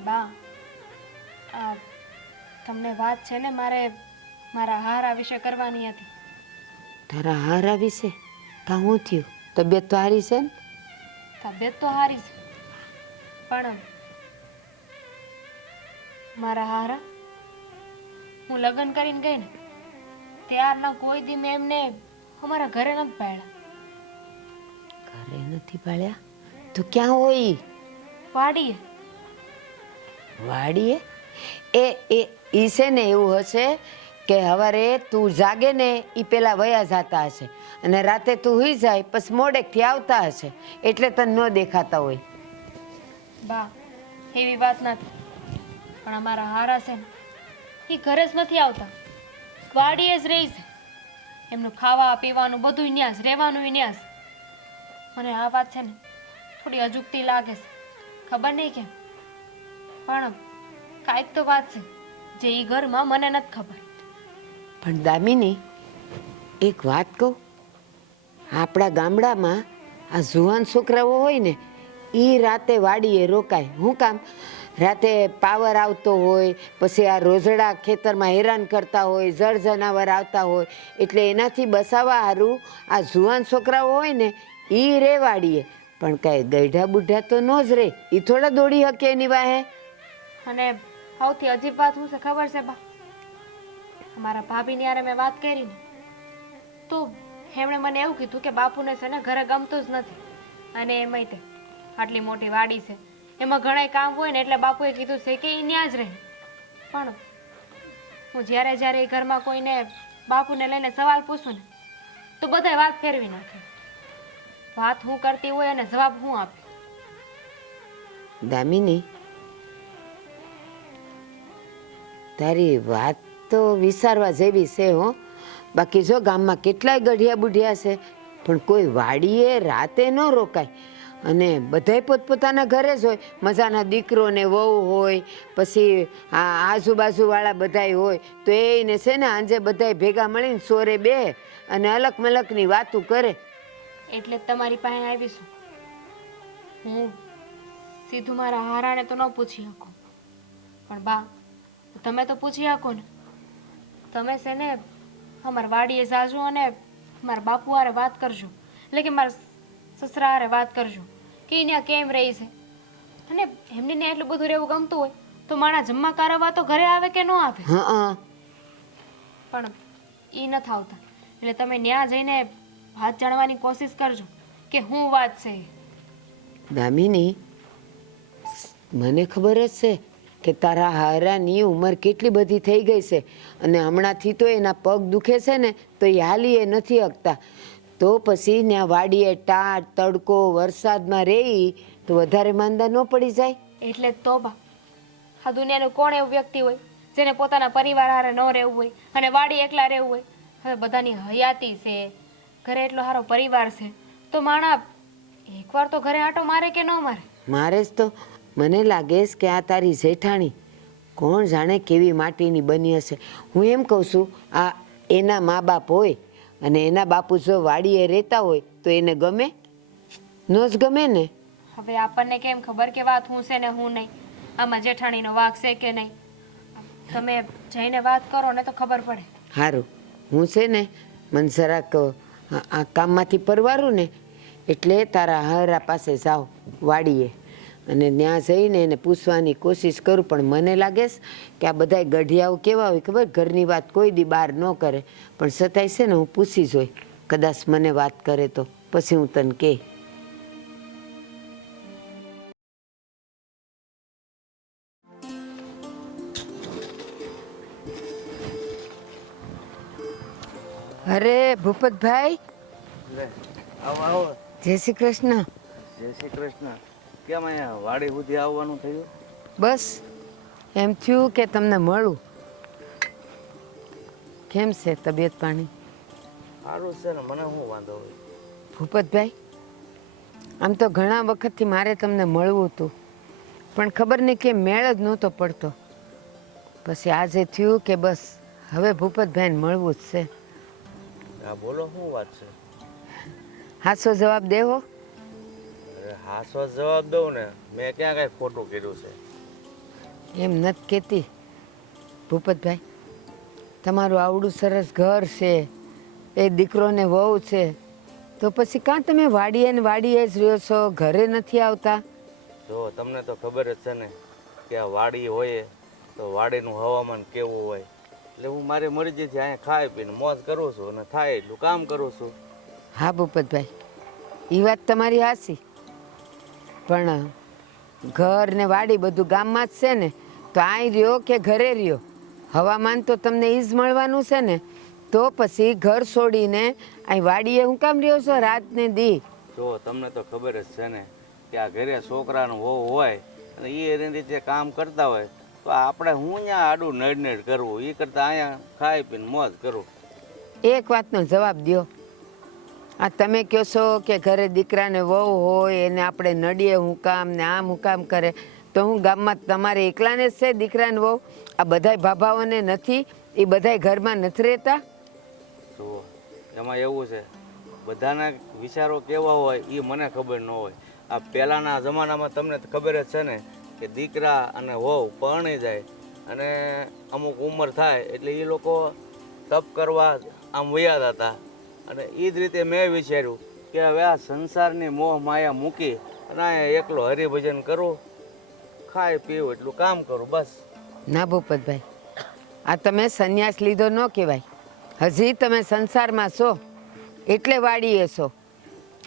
બા, તમને વાત છે ને મારે મારા હારા વિશે કરવાની હતી. તારા હારા વિશે? કાં શું થયું? તબિયત તો હારી છે ને? તબિયત તો સારી છે, પણ મારા હારા હું લગ્ન કરીને ગઈ ને ત્યારના કોઈ દી મેં એમને અમારા ઘરે નથી પાડ્યા. ઘરે નથી પાડ્યા તો ક્યાં હોય? વાડીએ. વાડીએ? એ છે ને એવું હશે કે સવારે તું જાગે ને એ પેલા વયા જતા હશે અને રાતે તું હુઈ જાય પછી મોડેકથી આવતા હશે એટલે તને ન દેખાતા હોય. બા એવી વાત નથી, પણ અમારા હારા છે ને એ ઘરે જ નથી આવતા, વાડીએ જ રહી છે. એમનું ખાવા પીવાનું બધું ન્યાસ, રહેવાનું ન્યાસ. મને આ વાત છે ને થોડી અજુગતી લાગે છે, ખબર નહીં કેમ, પણ કાંઈક તો વાત છે જે એ ઘરમાં મને નથી ખબર. પણ દામિની એક વાત કહું, આપણા ગામડામાં આ જુવાન છોકરાઓ હોય ને એ રાતે વાડીએ રોકાય. શું કામ? રાતે પાવર આવતો હોય, પછી આ રોજડા ખેતરમાં હેરાન કરતા હોય, જળ જનાવર આવતા હોય, એટલે એનાથી બસાવવા સારું આ જુવાન છોકરાઓ હોય ને એ રે વાડીએ. પણ કાંઈ ગઈઢા બુઢા તો ન જ રે, એ થોડા દોડી શકે એની વાહે. અને સૌથી અજીબ વાત શું છે ખબર છે બા? અમારા ભાભીની યારે મેં વાત કરી ને તો એમણે મને એવું કીધું કે બાપુને છે ને ઘરે ગમતું જ નથી, અને એમાંય તે આટલી મોટી વાડી છે એમાં ઘણાય કામ હોય ને એટલે બાપુએ કીધું છે કે એ ત્યાં જ રહે. પણ હું જ્યારે જ્યારે એ ઘરમાં કોઈને બાપુને લઈને સવાલ પૂછું ને તો બધાય વાત ફેરવી નાખે. વાત હું કરતી હોય અને જવાબ હું આપે. દામિની, તારી વાત તો વિચારવા જેવી છે હો. બાકી જો ગામમાં કેટલાય ગઢિયા બુઢિયા છે, પણ કોઈ વાડીએ રાતે ન રોકાય. અને બધાય પોતપોતાના ઘરે જ હોય. મજાના દીકરો ને વહુ હોય, પછી આ આજુબાજુવાળા બધાય હોય, તો એને છે ને આજે બધાય ભેગા મળીને સોરે બે અને અલગ મલકની વાતું કરે. એટલે જ તમારી પાસે આવીશું. હું સીધું મારા હારાને તો ન પૂછી શકું, પણ બા તમે તો પૂછી શકો ને. તમે છે ને અમારા વાડીએ જાજો અને મારા બાપુ હારે વાત કરજો, એટલે કે મારા સસરા હારે વાત કરજો કે અહીંયા કેમ રહી છે. અને એમને ને એટલું બધું રહેવું ગમતું હોય તો મારા જમવા કારવા તો ઘરે આવે કે ન આવે. હા, પણ એ નથી આવતા. એટલે તમે ત્યાં જઈને વાત જાણવાની કોશિશ કરજો કે શું વાત છે. દામિની, મને ખબર જ છે કે તારા હારાની ઉંમર કેટલી બધી થઈ ગઈ છે, અને હમણાંથી તો એના પગ દુખે છે ને તો એ હાલી એ નથી શકતા. તો પછી ત્યાં વાડીએ ટાટ તડકો વરસાદમાં રહી તો વધારે માંદા ન પડી જાય. એટલે જ તો બા આ દુનિયાનું કોણ એવું વ્યક્તિ હોય જેને પોતાના પરિવાર હારે ન રહેવું હોય અને વાડી એકલા રહેવું હોય. હવે બધાની હયાતી છે, ઘરે એટલો સારો પરિવાર છે, તો માણા એકવાર તો ઘરે આંટો મારે કે ન મારે. મારે જ તો મને લાગે છે કે આ તારી જેઠાણી કોણ જાણે કેવી માટીની બની હશે. હું એમ કહું છું, આ એના મા બાપ હોય અને એના બાપુ જો વાડીએ રહેતા હોય તો એને ગમે? ન જ ગમે ને. હવે આપણને કેમ ખબર કે વાત હું છે ને હું નહીં, આમાં જેઠાણીનો વાંક છે કે નહીં. તમે જઈને વાત કરો ને તો ખબર પડે. સારું, હું છે ને મને જરાક આ કામમાંથી પરવારું ને એટલે તારા હારા પાસે જાઓ વાડીએ, અને ત્યાં જઈને એને પૂછવાની કોશિશ કરું. પણ મને લાગે છે કે આ બધાય ગઢિયાઓ કેવા હોય ખબર, ઘરની વાત કોઈ દી બહાર ન કરે, પણ છતાંય છે ને હું પૂછી જોઈ, કદાચ મને વાત કરે તો પછી હું તને કહે. અરે ભૂપતભાઈ, લે આવો આવો. જય શ્રી કૃષ્ણ. જય શ્રી કૃષ્ણ. કેમ અહીંયા વાડી સુધી આવવાનું થયું? બસ એમ થયું કે તમને મળું. કેમ છે તબિયત પાણી? સારું છે ને, મને શું વાંધો હોય. ભૂપતભાઈ, આમ તો ઘણા વખતથી મારે તમને મળવું હતું, પણ ખબર નહીં કે મેળ જ નહોતો પડતો. પછી આજે થયું કે બસ હવે ભૂપતભાઈને મળવું જ છે. હા બોલો, શું વાત છે? હાચો જવાબ દેવો. અરે હાસો જવાબ દઉં ને, મેં ક્યાં કઈ ખોટું કર્યું છે? એમ નથી કહેતી ભૂપતભાઈ, તમારું આવડું સરસ ઘર છે, એ દીકરો ને વહુ છે, તો પછી કાં તમે વાડીએ ને વાડીએ જ રહ્યો છો, ઘરે નથી આવતા? જો તમને તો ખબર જ છે ને કે આ વાડી હોય તો વાડીનું હવામાન કેવું હોય, એટલે હું મારી મરજીથી અહીંયા ખાઈ પીને મોજ કરું છું અને થાય એટલું કામ કરું છું. હા ભૂપતભાઈ, એ વાત તમારી હાચી, પણ ઘર ને વાડી બધું ગામમાં જ છે ને, તો અહીં રહ્યો કે ઘરે રહ્યો, હવામાન તો તમને ઈ જ મળવાનું છે ને. તો પછી ઘર છોડીને અહીં વાડીએ હું કામ રહ્યો છો રાત ને દી? જો તમને તો ખબર જ છે ને કે આ ઘરે છોકરાનું વહુ હોય અને એ એની રીતે કામ કરતા હોય, તો આપણે હું ત્યાં આડું નડ કરવું, એ કરતાં અહીંયા ખાઈ પીને મોજ કરું. એક વાતનો જવાબ દ્યો. આ તમે કહો છો કે ઘરે દીકરાને વહુ હોય એને આપણે નડીએ હું કામ ને આમ હું કામ કરે, તો હું ગામમાં તમારે એકલાને જ છે દીકરાને વહુ? આ બધાય ભાભાઓને નથી? એ બધાય ઘરમાં નથી રહેતા? જુઓ એમાં એવું છે, બધાના વિચારો કેવા હોય એ મને ખબર ન હોય. આ પહેલાંના જમાનામાં તમને તો ખબર જ છે ને કે દીકરા અને વહુ પરણી જાય અને અમુક ઉંમર થાય એટલે એ લોકો તપ કરવા આમ વયા હતા. અને એ જ રીતે મેં વિચાર્યું કે હવે આ સંસારની મોહ માયા મૂકી અને અહીંયા એકલો હરિભજન કરું, ખાઈ પીવું એટલું કામ કરું, બસ. ના ભૂપતભાઈ, આ તમે સંન્યાસ લીધો ન કહેવાય. હજી તમે સંસારમાં છો એટલે વાડીએ છો.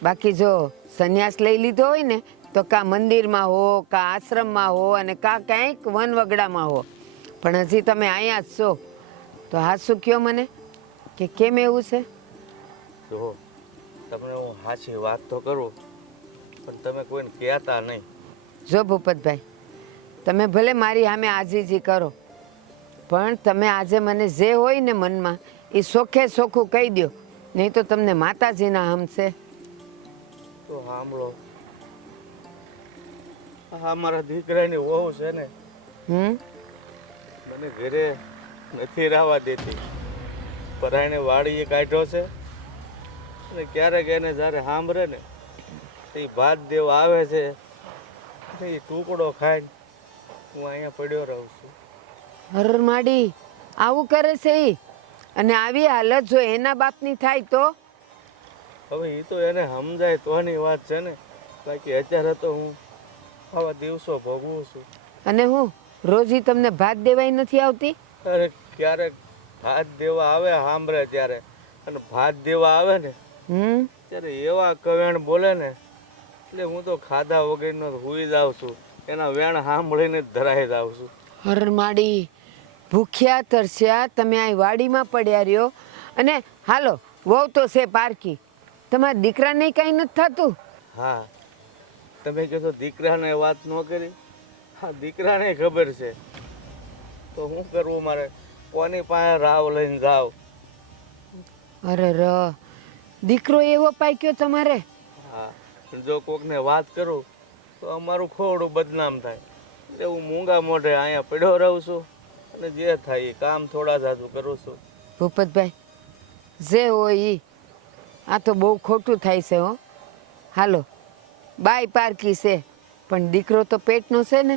બાકી જો સંન્યાસ લઈ લીધો હોય ને તો કાં મંદિરમાં હો, કાં આશ્રમમાં હો, અને કાં ક્યાંક વનવગડામાં હો. પણ હજી તમે અહીંયા જ છો. તો હાસું કયો મને કે કેમ એવું છે? જો તમને હું સાચી વાત તો કરું, પણ તમે કોઈને કહેતા નહીં. જો ભૂપતભાઈ, તમે ભલે મારી સામે આજીજી કરો, પણ તમે આજે મને જે હોય ને મનમાં એ સોખે સોખું કહી દો, નહીં તો તમને માતાજીના હમશે. તો સાંભળો, આ મારા દીકરાની વહુ છે ને, મને ઘરે નથી રહેવા દેતી. પરાયણે વાડીએ કાઢ્યો છે, અને ક્યારેક એને જ્યારે સાંભળે ને એ ભાત દેવા આવે છે, એ ટુકડો ખાઈને હું અહીંયા પડ્યો રહું છું. હર માડી આવું કરે છે ઈ? અને આવી હાલત જો એના બાપની થાય તો? હવે એ તો એને સમજાય તોની વાત છે ને, બાકી અત્યારે તો હું આવા દિવસો ભોગવું છું. અને હું રોજી તમને ભાત દેવાય નથી આવતી? અરે ક્યારેક ભાત દેવા આવે સાંભળે ત્યારે, અને ભાત દેવા આવે ને ત્યારે એવા કવેણ બોલે ને, એટલે હું તો ખાધા વગરનો હુઈ જાઉં છું. એના વેણ સાંભળીને જ ધરાઈ જાઉં છું. હર માડી ભૂખ્યા તરસ્યા તમે આ વાડીમાં પડ્યા રહ્યો, અને હાલો વહુ તો છે પારકી, તમારા દીકરાને કઈ નથી થતું? હા, તમે કીધું દીકરાને વાત ન કરી. હા, દીકરાને ખબર છે, તો શું કરવું મારે? કોની પાસે રાવ લઈને જાવ? અરે ર દીકરો એવો પાક્યો તમારે? હા, જો કોકને વાત કરું તો અમારું ખોડું બદનામ થાય, એટલે હું મૂંગા મોઢે અહીંયા પડ્યો રહું છું, અને જે થાય એ કામ થોડા જાજુ કરું છું. ભૂપતભાઈ, જે હોય ઈ, આ તો બહુ ખોટું થાય છે હો. હાલો, બાઈ પારકી છે, પણ દીકરો તો પેટનો છે ને,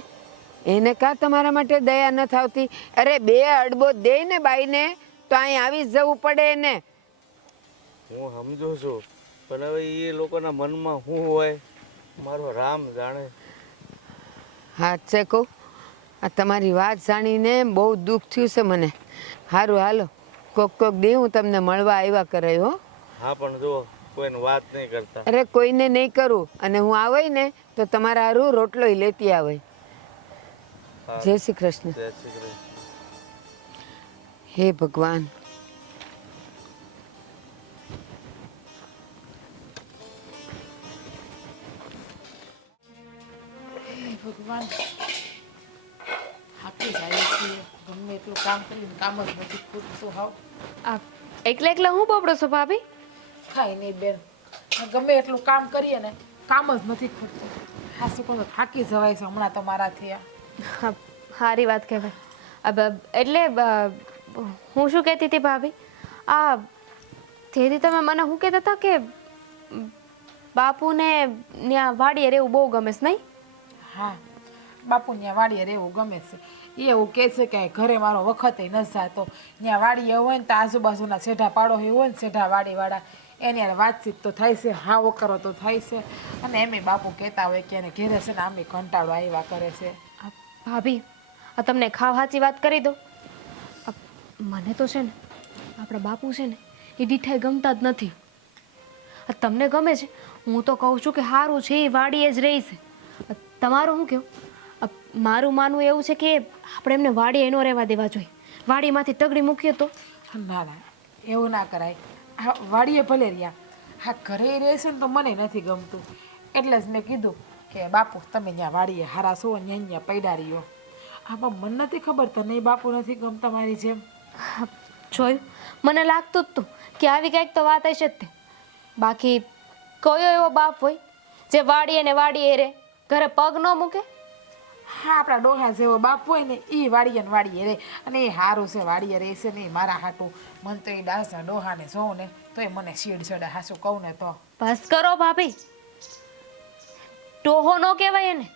એને કાં તમારા માટે દયા નથી આવતી? અરે બે અડબો દે ને બાઈને, તો અહીં આવી જ જવું પડે એને. હું સમજુ છું, પણ હવે એ લોકોના મનમાં શું હોય મારો રામ જાણે. હા છે કહું, આ તમારી વાત જાણીને બહુ દુઃખ થયું છે મને. સારું હાલો, કોક દી હું તમને મળવા આવ્યા કરે હો. હા, પણ જો કોઈને વાત નહીં કરતા. અરે કોઈને નહીં કરું, અને હું આવે ને તો તમારા હારું રોટલો લેતી આવે. જય શ્રી કૃષ્ણ. જય શ્રી કૃષ્ણ. હે ભગવાન, ભગવાન થાકી જાય છીએ, ગમે એટલું કામ કરીને કામ જ નથી ખૂટતું. હાવ આ એકલા એકલા હું બબડો છો ભાભી? ખાઈ નહીં બેન, ગમે એટલું કામ કરીએ ને કામ જ નથી ખૂટતું. હા, શું કહું, થાકી જવાય છે હમણાં તો મારાથી. હા, સારી વાત કહેવાય. એટલે હું શું કહેતી હતી ભાભી, આ તેથી તમે મને શું કહેતા હતા કે બાપુને ત્યાં વાડીએ રહેવું બહુ ગમે છે નહીં? હા, બાપુ ત્યાં વાડીએ રહેવું ગમે છે. એ એવું કહે છે કે ઘરે મારો વખત નથી જાતો. ત્યાં વાડીએ હોય ને તો આજુબાજુના સેઢા પાડોશી હોય ને સેઢા વાડીવાળા, એની યાર વાતચીત તો થાય છે, હાવો કરો તો થાય છે. અને એમ બાપુ કહેતા હોય કે એને ઘેરે છે ને આમે કંટાળો આવ્યા કરે છે. ભાભી, આ તમને ખાવ સાચી વાત કરી દો. મને તો છે ને આપણા બાપુ છે ને એ દીઠાઈ ગમતા જ નથી. તમને ગમે છે, હું તો કહું છું કે સારું છે એ વાડીએ જ રહી છે. તમારું શું કહ્યું? મારું માનવું એવું છે કે આપણે એમને વાડીએ ન રહેવા દેવા જોઈએ. વાડીમાંથી તગડી મૂકીએ તો? ના ના, એવું ના કરાય. હા, વાડીએ ભલે રહ્યા, હા ઘરે રહે છે ને તો મને નથી ગમતું. એટલે જ મેં કીધું કે બાપુ તમે ત્યાં વાડીએ હારા છો, ત્યાં પૈડા રહ્યો. હા, પણ મને નથી ખબર તને બાપુ નથી ગમતા મારી જેમ. જોયું, મને લાગતું જ હતું કે આવી કંઈક તો વાત હશે જ તે. બાકી કયો એવો બાપ હોય જે વાડીએ ને વાડીએ રહે, ઘરે પગ ન મૂકે? હા, આપણા ડોહા જેવો બાપ હોય ને એ વાડીએ ને વાડીએ રહે, અને એ સારું છે વાડીએ રહે છે ને એ મારા હાટું. મને તો એ ડાસા ડોહાને જોઉં ને તો એ મને શીડ ચડે. હાસું કહું ને તો. બસ કરો ભાભી, ડોહો ન કહેવાય એને,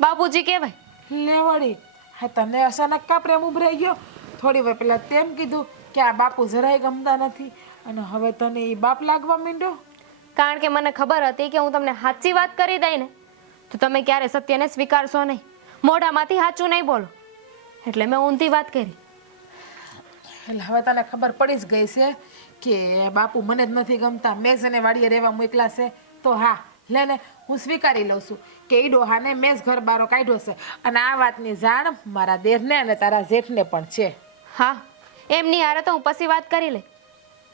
બાપુજી કહેવાય. લેવડી, હા તને અચાનક કા પ્રેમ ઉભરાઈ ગયો? થોડી વાર પહેલા તેમ કીધું કે આ બાપુ જરાય ગમતા નથી, અને હવે તને એ બાપ લાગવા માંડ્યો. કારણ કે મને ખબર હતી કે હું તમને સાચી વાત કરી દઈ ને તો તમે ક્યારે સત્યને સ્વીકારશો નહીં, મોઢામાંથી સાચું નહીં બોલો, એટલે મેં ઊંધી વાત કરી. એટલે હવે તને ખબર પડી જ ગઈ છે કે બાપુ મને જ નથી ગમતા, મેં જ એને વાડીએ રહેવા મોકલા છે. તો હા, લે ને હું સ્વીકારી લઉં છું કે એ ડોહાને મેં જ ઘર બારો કાઢ્યો છે અને આ વાતની જાણ મારા દેરને અને તારા જેઠને પણ છે. હા, એમની હારે તો હું પછી વાત કરી લઈ.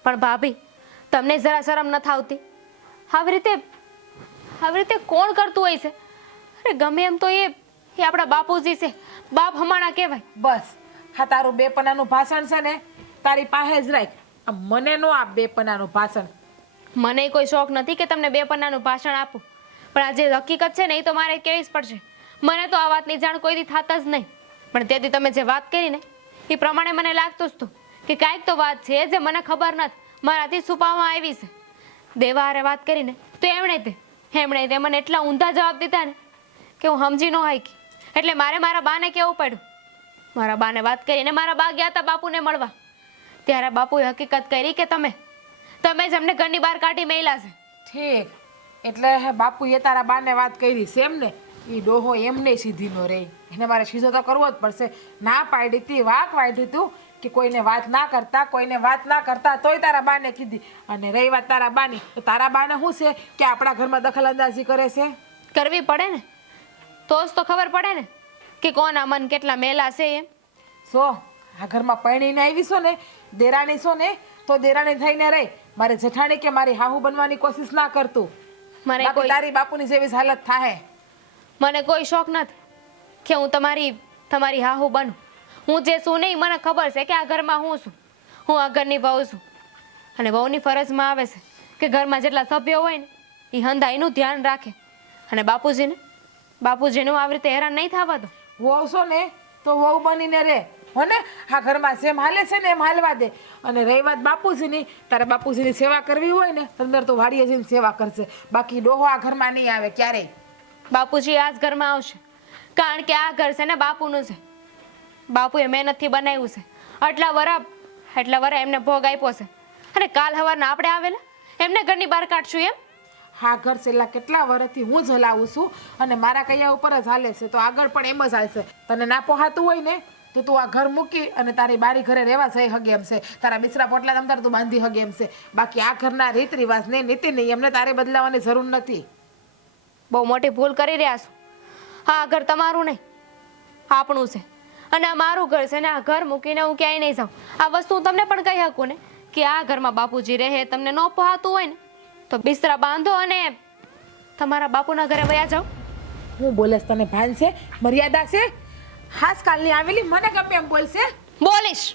પણ ભાભી, તમને જરા શરમ નથી આવતી? આવી રીતે કોણ કરતું હોય છે? અરે ગમે એમ તો એ આપણા બાપુજી છે, બાપ હમાણા કહેવાય. બસ હા, તારું બે પન્નાનું ભાષણ છે ને તારી પાસે જ રાખ. આ મને નો આપ બે પન્નાનું ભાષણ. મને કોઈ શોખ નથી કે તમને બે પન્નાનું ભાષણ આપું, પણ આ જે હકીકત છે ને એ તો મારે કહેવી જ પડશે. મને તો આ વાતની જાણ કોઈથી થતા જ નહીં, પણ તેથી તમે જે વાત કરી ને એ પ્રમાણે મને લાગતું જ હતું કે કાંઈક તો વાત છે જે મને ખબર નથી, મારાથી છુપાવવામાં આવી છે. દેવા હારે વાત કરીને તો એમણે તે મને એટલા ઊંધા જવાબ દીધા ને કે હું સમજી ન હાકી. એટલે મારે મારા બાને કહેવું પડ્યું. મારા બાને વાત કરીને મારા બા ગયા હતા બાપુને મળવા. ત્યારે બાપુએ હકીકત કરી કે તમે જ અમને ઘરની બહાર કાઢી મેલ્યા છે. ઠીક, એટલે બાપુએ તારા બાને વાત કરી છે એમ ને? એ ડોહો એમને સીધી નો રહે, એને મારે સીધો તો કરવો જ પડશે. ના પાડી હતી, વાક વાઢી તું કે કોઈને વાત ના કરતા તોય તારા બાને કીધી. અને રહી વાત તારા બાની, તો તારા બાને શું છે કે આપણા ઘરમાં દખલ અંદાજી કરે છે? કરવી પડે ને, તો જ તો ખબર પડે ને કે કોના મન કેટલા મેલા છે એમ. સો આ ઘરમાં પરણીને આવી છો ને, દેરાણી છો ને, તો દેરાણી થઈને રહી. મારે જેઠાણી કે મારી હાહુ બનવાની કોશિશ ના કરતું. મને બાકી કોઈ તારી બાપુની જેવી જ હાલત થાય. મને કોઈ શોખ નથી કે હું તમારી હાહુ બનું. હું જે છું નહીં, મને ખબર છે કે આ ઘરમાં હું છું. હું આ ઘરની વહુ છું અને વહુની ફરજમાં આવે છે કે ઘરમાં જેટલા સભ્યો હોય ને એ હંધાઈનું ધ્યાન રાખે. અને બાપુજીનું આવી રીતે હેરાન નહીં થવા દો. વહુ છો ને તો વહુ બનીને રહે હો ને. આ ઘરમાં જેમ હાલે છે ને એમ હાલવા દે. અને રહી વાત બાપુજીની, તારે બાપુજીની સેવા કરવી હોય ને અંદર તો વાડીએ જઈને સેવા કરશે. બાકી ડોહો આ ઘરમાં નહીં આવે ક્યારેય. બાપુજી આ જ ઘરમાં આવશે, કારણ કે આ ઘર છે ને બાપુનું છે. બાપુએ મહેનતથી બનાવ્યું છે. એટલા વરા એમને ભોગ આપ્યો છે અને કાલ સવારના આપણે આવેલા એમને ઘરની બહાર કાઢશું એમ. હા, ઘર છેલ્લા કેટલા વર્ષથી હું જ હલાવું છું અને મારા કૈયા ઉપર જ હાલે છે, તો આગળ પણ એમ જ હાલશે. તને ના પોહાતું હોય ને તો તું આ ઘર મૂકી અને તારી બારી ઘરે રહેવા જઈ હગે એમ છે. તારા બિસરા પોટલા તમતાર તું બાંધી હગે એમ છે. બાકી આ ઘરના રીત રિવાજ ને નીતિ નિયમને તારે બદલાવાની જરૂર નથી. બહુ મોટી ભૂલ કરી રહ્યા છો. આ ઘર તમારું નહીં, આપણું છે. અને આ મારું ઘર છે ને આ ઘર મૂકીને હું ક્યાંય નહીં જાઉં. આ વસ્તુ હું તમને પણ કહી શકું ને કે આ ઘરમાં બાપુજી રહે, તમને ન પહાતું હોય ને તો બિસ્તરા બાંધો અને તમારા બાપુના ઘરે વયા જાઓ. હું બોલેસ તને ભાન છે? મર્યાદા છે? હાસ કાલની આવેલી મને ગમે એમ બોલશે? બોલીશ,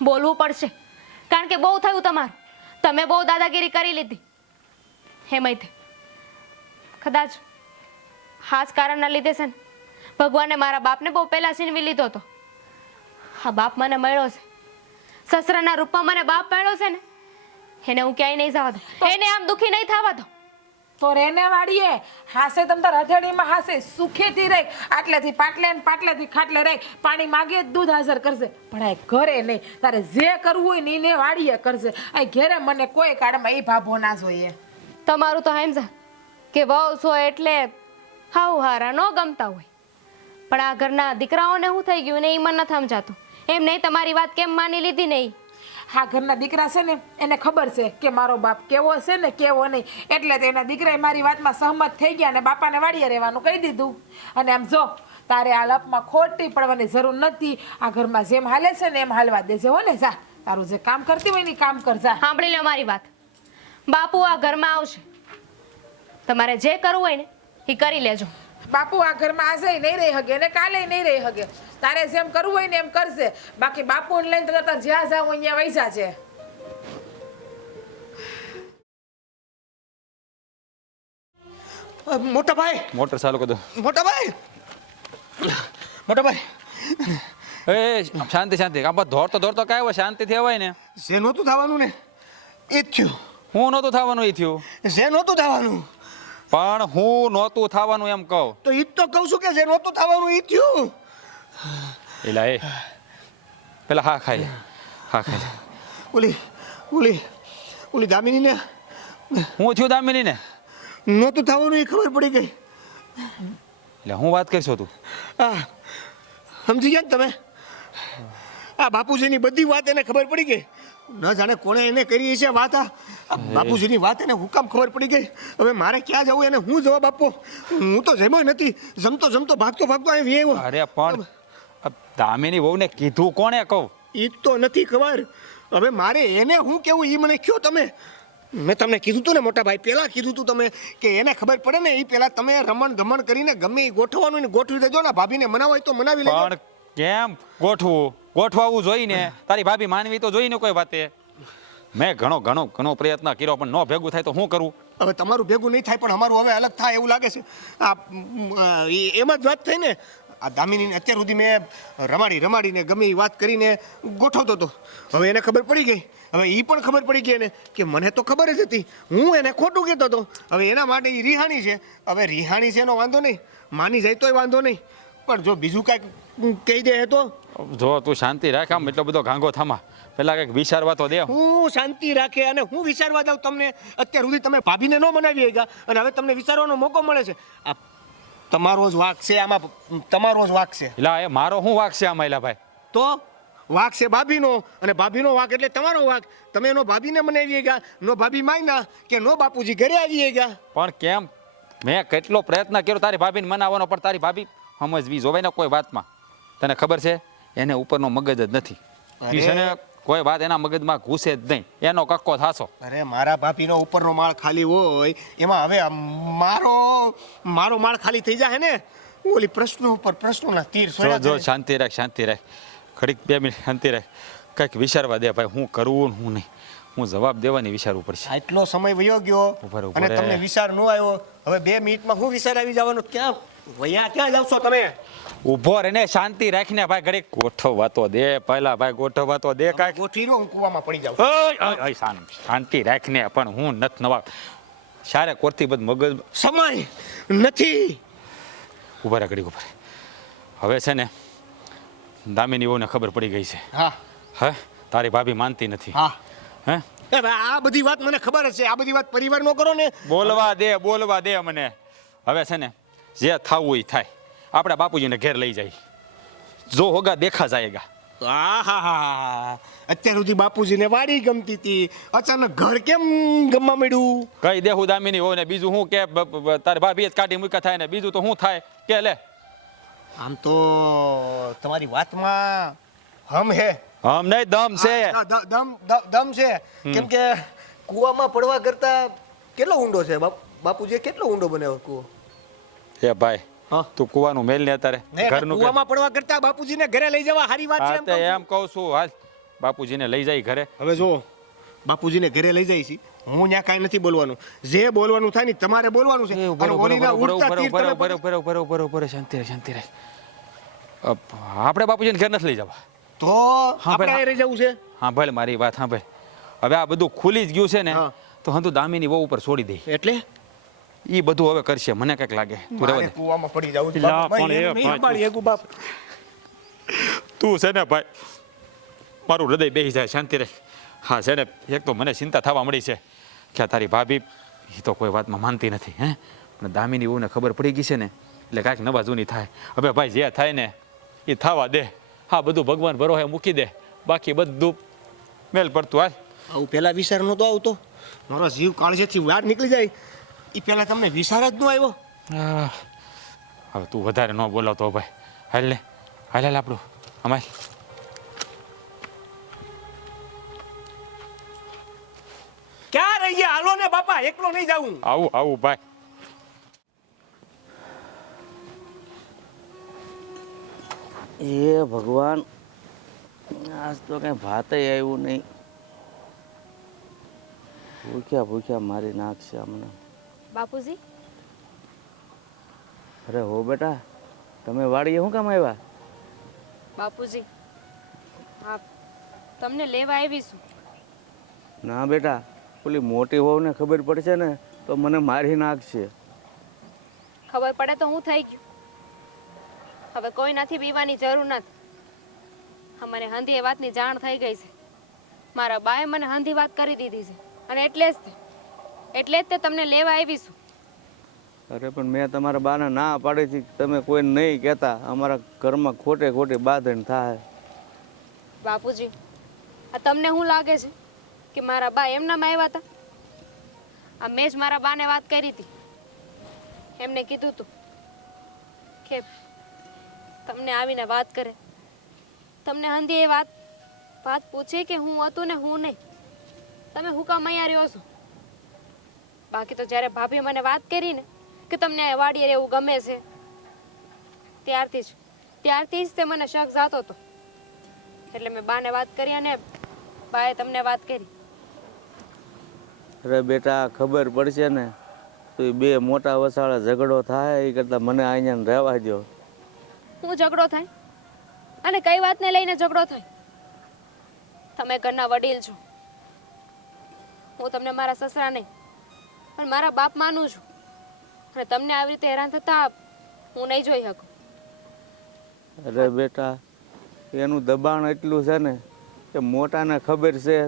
બોલવું પડશે, કારણ કે બહુ થયું તમારું. તમે બહુ દાદાગીરી કરી લીધી. હેમંત, કદાચ હાસ કારણના લીધે છે ને ભગવાને મારા બાપને બહુ પહેલા છીનવી લીધો હતો. હા, બાપ મને મળ્યો છે, સસરાના રૂપમાં મને બાપ મળ્યો છે ને એને હું ક્યાંય નહીં જવા દઉં. એને આમ દુખી નહીં થવા દઉં. તો રેને વાળીએ હાસે તમ તાર હથેળીમાં હાસે સુખેથી રહી. આટલેથી પાટલે ને પાટલેથી ખાટલે રહી. પાણી માગે દૂધ હાજર કરશે, પણ આ ઘરે નહીં. તારે જે કરવું હોય ને એને વાળીએ કરશે. આ ઘેરે મને કોઈ કાળમાં એ ભાભો ના જોઈએ. તમારું તો સમજા કે વહુ છો એટલે હાવ હારા ન ગમતા હોય, પણ આ ઘરના દીકરાઓને શું થઈ ગયું ને એ મને નથી સમજાતું. એમ નહીં, તમારી વાત કેમ માની લીધી નહીં. હા, ઘરના દીકરા છે ને એને ખબર છે કે મારો બાપ કેવો છે ને કેવો નહીં, એટલે તો એના દીકરાએ મારી વાતમાં સહમત થઈ ગયા અને બાપાને વાડીએ રહેવાનું કહી દીધું. અને આમ જો તારે આ લપમાં ખોટી પડવાની જરૂર નથી. આ ઘરમાં જેમ હાલે છે ને એમ હાલવા દેજે હો ને. જા, તારું જે કામ કરતી હોય ને કામ કર. જા, સાંભળી લો મારી વાત. બાપુ આ ઘરમાં આવશે, તમારે જે કરવું હોય ને એ કરી લેજો. બાપુ આ ઘરમાં આજે નહીં રહી હગે ને કાલે નહીં રહી હગે. તારે જેમ કરવું હોય ને એમ કરશે. બાકી બાપુને લઈને તરત જ્યાં જાવ અહીંયા વૈસા છે. મોટા ભાઈ, મોટર ચાલુ કરી દો. મોટા ભાઈ, મોટા ભાઈ, એ શાંતિ શાંતિ. આમ દોડતો કાંઈ હોય, શાંતિથી અવાય ને. જે નહોતું થવાનું ને એ જ થયું. હું નહોતું થવાનું એ થયું. જે નહોતું થવાનું પણ હું નહોતું થવાનું એમ કહું તો ઈ જ તો કહું છું કે જે નહોતું થવાનું ઈ થયું. એલા એ પેલા હા ખાઈ લે, હા ખાઈ લે. ઓલી ઓલી ઓલી દામિનીને હું થયું દામિની ને નહોતું થવાનું એ ખબર પડી ગઈ. એટલે હું વાત કરશો તું? હા, સમજી ગયા ને તમે? આ બાપુજીની બધી વાત એને ખબર પડી ગઈ. ન જાણે કોણે એને કરી છે વાત આ બાપુજીની વાત એને હું કામ ખબર પડી ગઈ. હવે મારે ક્યાં જવું એને હું જવાબ આપવો? હું તો જમ્યો નથી, જમતો જમતો ભાગતો ભાગતો અહીં વ્યેવો. અરે પણ દામિની વહુને કીધું કોણે કહું? ઈ જ તો નથી ખબર. હવે મારે એને હું કેવું ઈ મને કયો તમે. મેં તમને કીધું તું ને મોટા ભાઈ, પહેલા કીધું તું તમે કે એને ખબર પડે ને એ પહેલા તમે રમણ ગમણ કરીને ગમે એ ગોઠવવાનું ને ગોઠવી દેજો ને. ભાભીને મનાવો હોય તો મનાવી લેજો. પણ કેમ ગોઠવું? ગોઠવાવું જોઈને તારી ભાભી માનવી તો જોઈને કોઈ વાતે. મેં ઘણો પ્રયત્ન કર્યો પણ ન ભેગું થાય તો શું કરું? હવે તમારું ભેગું નહીં થાય પણ અમારું હવે અલગ થાય એવું લાગે છે. આ એમ જ વાત થઈ ને. આ દામિનીને અત્યાર સુધી મેં રમાડીને ગમે એ વાત કરીને ગોઠવતો હતો. હવે એને ખબર પડી ગઈ. હવે એ પણ ખબર પડી ગઈ એને કે મને તો ખબર જ હતી, હું એને ખોટું કહેતો હતો. હવે એના માટે એ રિહાણી છે. હવે રિહાણી છે એનો વાંધો નહીં, માની જાય તોય વાંધો નહીં. પણ જો બીજું કાંઈક કહી દે તો જો તું શાંતિ રાખ, આમ એટલો બધો ઘાંગો થામા, પેલા કંઈક વિચારવા તો દે. હું શાંતિ રાખે અને હું વિચારવા દઉં તમને? અત્યાર સુધી તમે ભાભીને ન મનાવી ગયા અને હવે તમને વિચારવાનો મોકો મળે છે. આ તમારો જ વાક છે આમાં, તમારો જ વાક છે. એટલે એ મારો શું વાક છે આમાં? એલા ભાઈ તો વાક છે ભાભીનો, અને ભાભીનો વાક એટલે તમારો વાક. તમે એનો ભાભીને મનાવી ગયા, નો ભાભી માયના કે નો બાપુજી ઘરે આવી ગયા. પણ કેમ? મેં કેટલો પ્રયત્ન કર્યો તારી ભાભીને મનાવવાનો, પણ તારી ભાભી સમજવી જોવાય ને કોઈ વાતમાં. તને ખબર છે એને ઉપરનો મગજ જ નથી. ઈ છે ને કોઈ વાત એના મગજમાં ઘૂસે જ નહીં, એનો કક્કો થાશો. અરે મારા ભાભીનો ઉપરનો માળ ખાલી હોય એમાં હવે મારો માળ ખાલી થઈ જાય ને. ઓલી પ્રશ્નો ઉપર પ્રશ્નોના તીર જો જો શાંતિ રાખ ઘડીક 2 મિનિટ શાંતિ રાખ. કંઈક વિચારવા દે ભાઈ, હું કરવું ને હું નહીં. હું જવાબ દેવાની વિચારવું પડશે. આટલો સમય વયો ગયો અને તમને વિચાર ન આવ્યો. હવે 2 મિનિટમાં હું વિચાર આવી જવાનો? ક્યાં વયા ક્યાં જાવ છો તમે? ઉભો રહીને શાંતિ રાખીને ભાઈ ઘડીક ગોઠવવા તો દે. પહેલા ભાઈ ગોઠવવા તો દે. કાંઈક ગોઠવી લો, હું કૂવામાં પડી જાઉં. શાંતિ રાખીને. પણ હું નથી નવા સારે કોરથી બધું મગજ સમય નથી. ઉભા રહે ઘડીક ઉપર. હવે છે ને દામિની વહુને ખબર પડી ગઈ છે. હા હે તારી ભાભી માનતી નથી. હા હે આ બધી વાત મને ખબર છે. આ બધી વાત પરિવાર નો કરો ને. બોલવા દે મને. હવે છે ને જે થવું એ થાય. આપણે બાપુજીને ઘેર લઈ જાય. જો હોગા દેખા જાયગા. આહાહા. અત્યાર સુધી બાપુજીને વાડી ગમતી હતી, અચાનક ઘર કેમ ગમવા મળ્યું? કઈ દેવું દામિની હોય ને બીજું શું કે તારી ભાભી જ કાઢી મૂકા થાય ને બીજું તો શું થાય કે લે. આમ તો તમારી વાતમાં હમ હે. હમ નહીં દમ છે. દમ છે. કેમ કે કૂવામાં પડવા કરતા કેટલો ઊંડો છે? બાપુજીએ કેટલો ઊંડો બનાવ્યો કૂવો? એ ભાઈ તું કુવાનું મેલ ને અત્યારે ઘરનું કૂવામાં પડવા કરતા બાપુજીને ઘરે લઈ જવા સારી વાત છે. એમ કહું છું હાલ બાપુજીને લઈ જાય ઘરે. હવે જો બાપુજીને ઘરે લઈ જાય છે, હું ત્યાં કાંઈ નથી બોલવાનું. જે બોલવાનું થાય ને તમારે બોલવાનું છે. શાંતિ રાખ. આપણે બાપુજીને ઘર નથી લઈ જવા. તો આપણે રહી જવું છે. હા ભાઈ મારી વાત સાંભળ. હવે આ બધું ખુલી જ ગયું છે ને તો હંતુ દામિની વહુ ઉપર છોડી દે. એટલે ઈ બધું હવે કરશે મને કઈક લાગે. તું રહેવા દે. કૂવામાં પડી જાવ. તું છે ને ભાઈ મારું હૃદય બેસી જાય. શાંતિ રાખ. હા છે ને એક તો મને ચિંતા થવા મળી છે કે તારી ભાભી એ તો કોઈ વાતમાં માનતી નથી. હે પણ દામિની વહુને ખબર પડી ગઈ છે ને એટલે કાંઈક નવા જૂની થાય. હવે ભાઈ જે થાય ને એ થવા દે. હા બધું ભગવાન ભરોસે મૂકી દે. બાકી બધું મેલ પડતું હાલ. આવું પહેલા વિચાર નહોતો આવતો. મારો જીવ કાળજેથી બહાર નીકળી જાય એ પહેલા તમને વિચાર જ ન આવ્યો. હવે તું વધારે ન બોલાવતો ભાઈ. હાલ ને હાલ આપણું અમાય. ક્યાં રહી ગયા? હાલો ને બાપા, એકલો નહીં જાઉં. આવું ભાઈ. એ ભગવાન, આજ તો કઈ ભાતે આવ્યું નહીં. ભૂખ્યા મારી નાખશે અમને. બાપુજી અરે હો બેટા, તમે વાડીએ શું કામ આવ્યા? બાપુજી હા તમને લેવા આવીશું. ના બેટા, ઓલી મોટી વહુને ખબર પડશે ને તો મને મારી નાખશે. ખબર પડે તો હું થઈ ગયું. હવે કોઈ નથી બીવાની જરૂર નથી. મને હંધી એ વાતની જાણ થઈ ગઈ છે. મારા બાએ મને હંધી વાત કરી દીધી છે અને એટલે જ તે તમને લેવા આવીશું. અરે પણ મેં તમારા બાને ના પાડી હતી, તમે કોઈ નહીં કહેતા. અમારા ઘરમાં ખોટે ખોટી બાંધણ થાય. બાપુજી આ તમને શું લાગે છે કે મારા બા એમનામાં આવ્યા હતા? આ મેં જ મારા બાને વાત કરી હતી. એમને કીધું હતું કે તમને આવીને વાત કરે, તમને હંધી એ વાત પૂછે કે હું હતું ને હું નહીં, તમે હું કામ અહીંયા રહ્યો છો? બાકી તો જ્યારે ભાભી મને વાત કરી ને કે તમને આ વાડીએ રહેવું ગમે છે, ત્યારથી જ તે મને શક જાતો હતો. એટલે મેં બાને વાત કરી અને બાએ તમને વાત કરી. અરે બેટા, ખબર પડશે ને તો એ બે મોટા વસાળે ઝઘડો થાય એ કરતાં મને અહીંયા રહેવા દો. હું ઝઘડો થાય? અને કઈ વાતને લઈને ઝઘડો થાય? તમે ઘરના વડીલ છો. હું તમને મારા સસરા નહીં પણ મારા બાપ માનું છું, અને તમને આવી રીતે હેરાન થતા હું નહીં જોઈ શકું. અરે બેટા, એનું દબાણ એટલું છે ને કે મોટાને ખબર છે